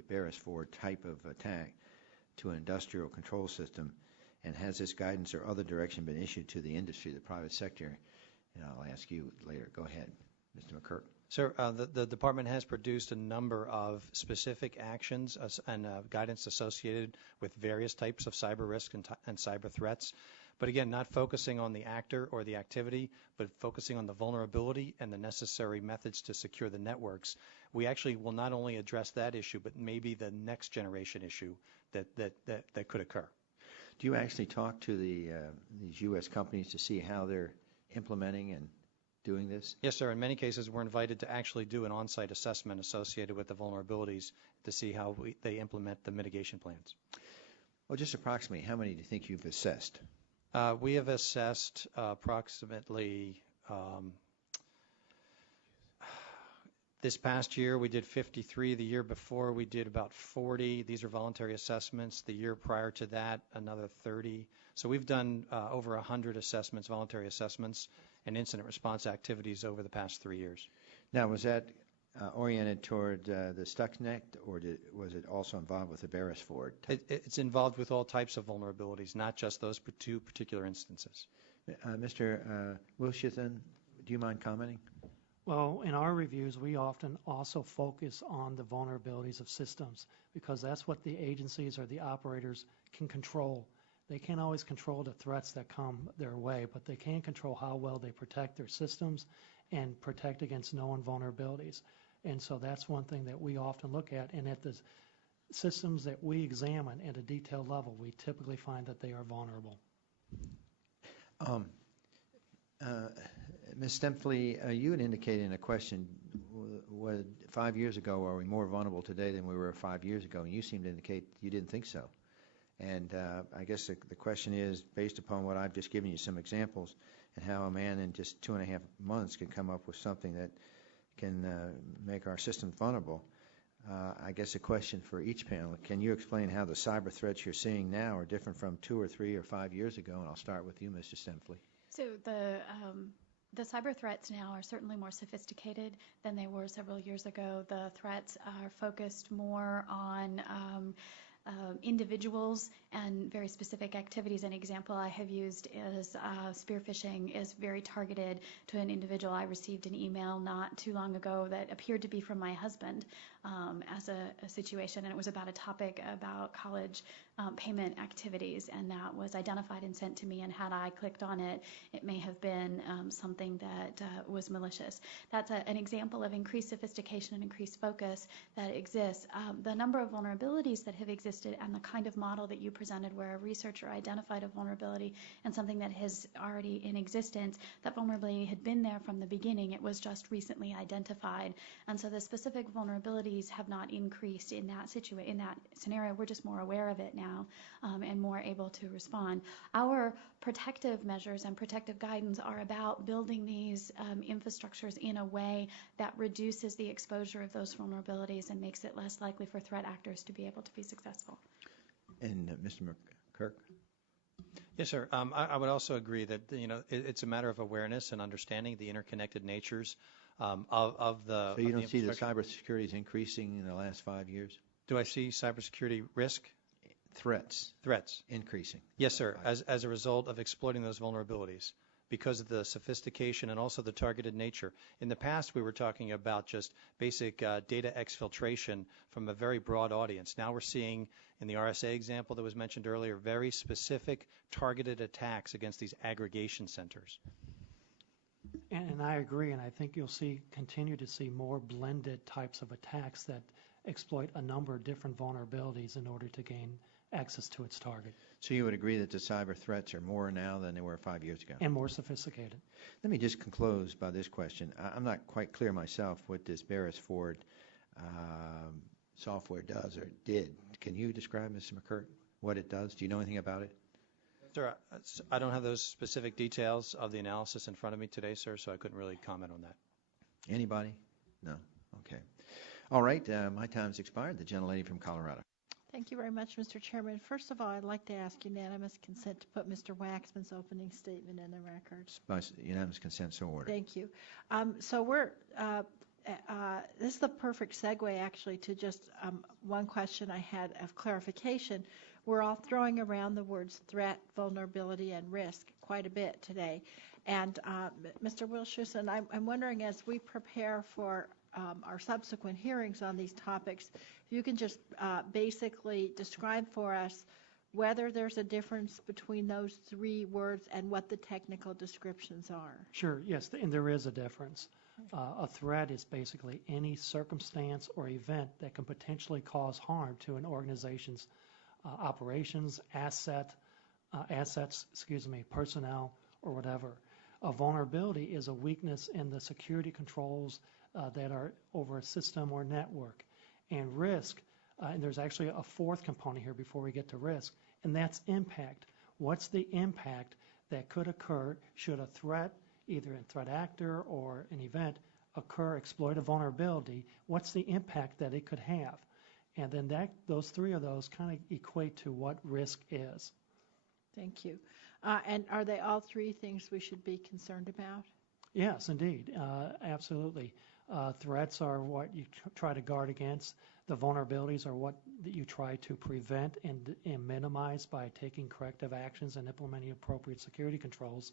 Beresford type of attack to an industrial control system? And has this guidance or other direction been issued to the industry, the private sector? And I'll ask you later. Go ahead, Mr. McKirk. Sir, the department has produced a number of specific actions and guidance associated with various types of cyber risk and cyber threats. But again, not focusing on the actor or the activity, but focusing on the vulnerability and the necessary methods to secure the networks. We actually will not only address that issue, but maybe the next generation issue that could occur. Do you actually talk to these U.S. companies to see how they're implementing and doing this? Yes, sir. In many cases, we're invited to actually do an on-site assessment associated with the vulnerabilities to see how they implement the mitigation plans. Well, just approximately, how many do you think you've assessed? We have assessed approximately, this past year we did 53. The year before we did about 40. These are voluntary assessments. The year prior to that, another 30. So we've done over 100 assessments, voluntary assessments, and incident response activities over the past 3 years. Now, was that oriented toward the Stuxnet, or was it also involved with the Beresford? It's involved with all types of vulnerabilities, not just those two particular instances. Mr. Wilshithan, do you mind commenting? Well, in our reviews, we often also focus on the vulnerabilities of systems because that's what the agencies or the operators can control. They can't always control the threats that come their way, but they can control how well they protect their systems and protect against known vulnerabilities. And so that's one thing that we often look at. And at the systems that we examine at a detailed level, we typically find that they are vulnerable. Ms. Stempfli, you had indicated in a question, 5 years ago, are we more vulnerable today than we were 5 years ago? And you seemed to indicate you didn't think so. And I guess the question is, based upon what I've just given you some examples, and how a man in just 2.5 months can come up with something that can make our systems vulnerable, I guess a question for each panel. Can you explain how the cyber threats you're seeing now are different from 2 or 3 or 5 years ago? And I'll start with you, Mr. Stempfli. So the cyber threats now are certainly more sophisticated than they were several years ago. The threats are focused more on individuals and very specific activities. An example I have used is spear phishing is very targeted to an individual. I received an email not too long ago that appeared to be from my husband as a situation, and it was about a topic about college payment activities, and that was identified and sent to me, and had I clicked on it, it may have been something that was malicious. That's an example of increased sophistication and increased focus that exists. The number of vulnerabilities that have existed and the kind of model that you presented where a researcher identified a vulnerability and something that is already in existence, that vulnerability had been there from the beginning. It was just recently identified. And so the specific vulnerabilities have not increased in that scenario. We're just more aware of it now and more able to respond. Our protective measures and protective guidance are about building these infrastructures in a way that reduces the exposure of those vulnerabilities and makes it less likely for threat actors to be able to be successful. And Mr. McKirk? Yes, sir. I would also agree that it's a matter of awareness and understanding the interconnected natures of the. So you of the don't see that infrastructure. cybersecurity is increasing in the last 5 years? Do I see cybersecurity risk? Threats increasing. Yes, sir, as a result of exploiting those vulnerabilities because of the sophistication and also the targeted nature. In the past, we were talking about just basic data exfiltration from a very broad audience. Now we're seeing, in the RSA example that was mentioned earlier, very specific targeted attacks against these aggregation centers. And I agree, and I think you'll continue to see more blended types of attacks that exploit a number of different vulnerabilities in order to gain access to its target. So you would agree that the cyber threats are more now than they were 5 years ago? And more sophisticated. Let me just close by this question. I'm not quite clear myself what this Beresford software does or did. Can you describe, Mr. McCurt, what it does? Do you know anything about it? Sir, I don't have those specific details of the analysis in front of me today, sir, so I couldn't really comment on that. Anybody? No? Okay. All right, my time's expired. The gentlelady from Colorado. Thank you very much, Mr. Chairman. First of all, I'd like to ask unanimous consent to put Mr. Waxman's opening statement in the record. By unanimous consent, so ordered. Thank you. This is the perfect segue, actually, to just one question I had of clarification. We're all throwing around the words threat, vulnerability, and risk quite a bit today. And Mr. Wilshusen, I'm wondering, as we prepare for our subsequent hearings on these topics, if you can just basically describe for us whether there's a difference between those three words and what the technical descriptions are. Sure, yes, and there is a difference. A threat is basically any circumstance or event that can potentially cause harm to an organization's operations, assets, personnel, or whatever. A vulnerability is a weakness in the security controls that are over a system or network. And risk, and there's actually a fourth component here before we get to risk, and that's impact. What's the impact that could occur should a threat, either a threat actor or an event, occur, exploit a vulnerability? What's the impact that it could have? And then those three of those kind of equate to what risk is. Thank you. And are they all three things we should be concerned about? Yes, indeed. Absolutely. Threats are what you try to guard against. The vulnerabilities are what you try to prevent and minimize by taking corrective actions and implementing appropriate security controls.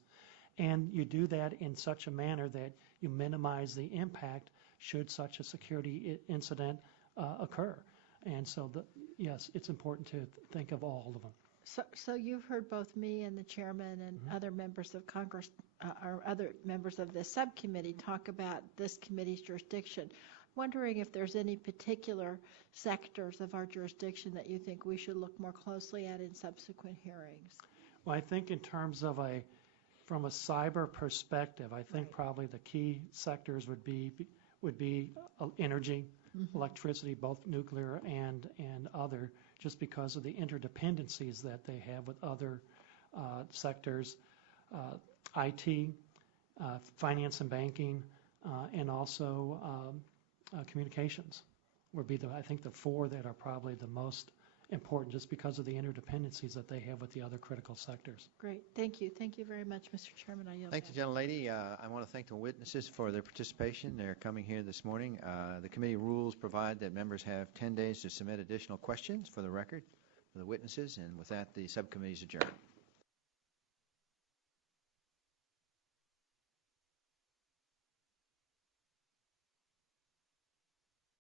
And you do that in such a manner that you minimize the impact should such a security incident occur. And so, yes, it's important to think of all of them. So you've heard both me and the chairman and other members of Congress or other members of this subcommittee talk about this committee's jurisdiction. Wondering if there's any particular sectors of our jurisdiction that you think we should look more closely at in subsequent hearings. Well, I think in terms of from a cyber perspective, I think probably the key sectors would be energy, electricity, both nuclear and other, just because of the interdependencies that they have with other sectors, IT, finance and banking, and also communications would be, I think, the four that are probably the most important just because of the interdependencies that they have with the other critical sectors. Great. Thank you. Thank you very much, Mr. Chairman. I yield Thank you, gentlelady. I want to thank the witnesses for their participation. They're coming here this morning. The committee rules provide that members have 10 days to submit additional questions for the record for the witnesses, and with that, the subcommittee is adjourned.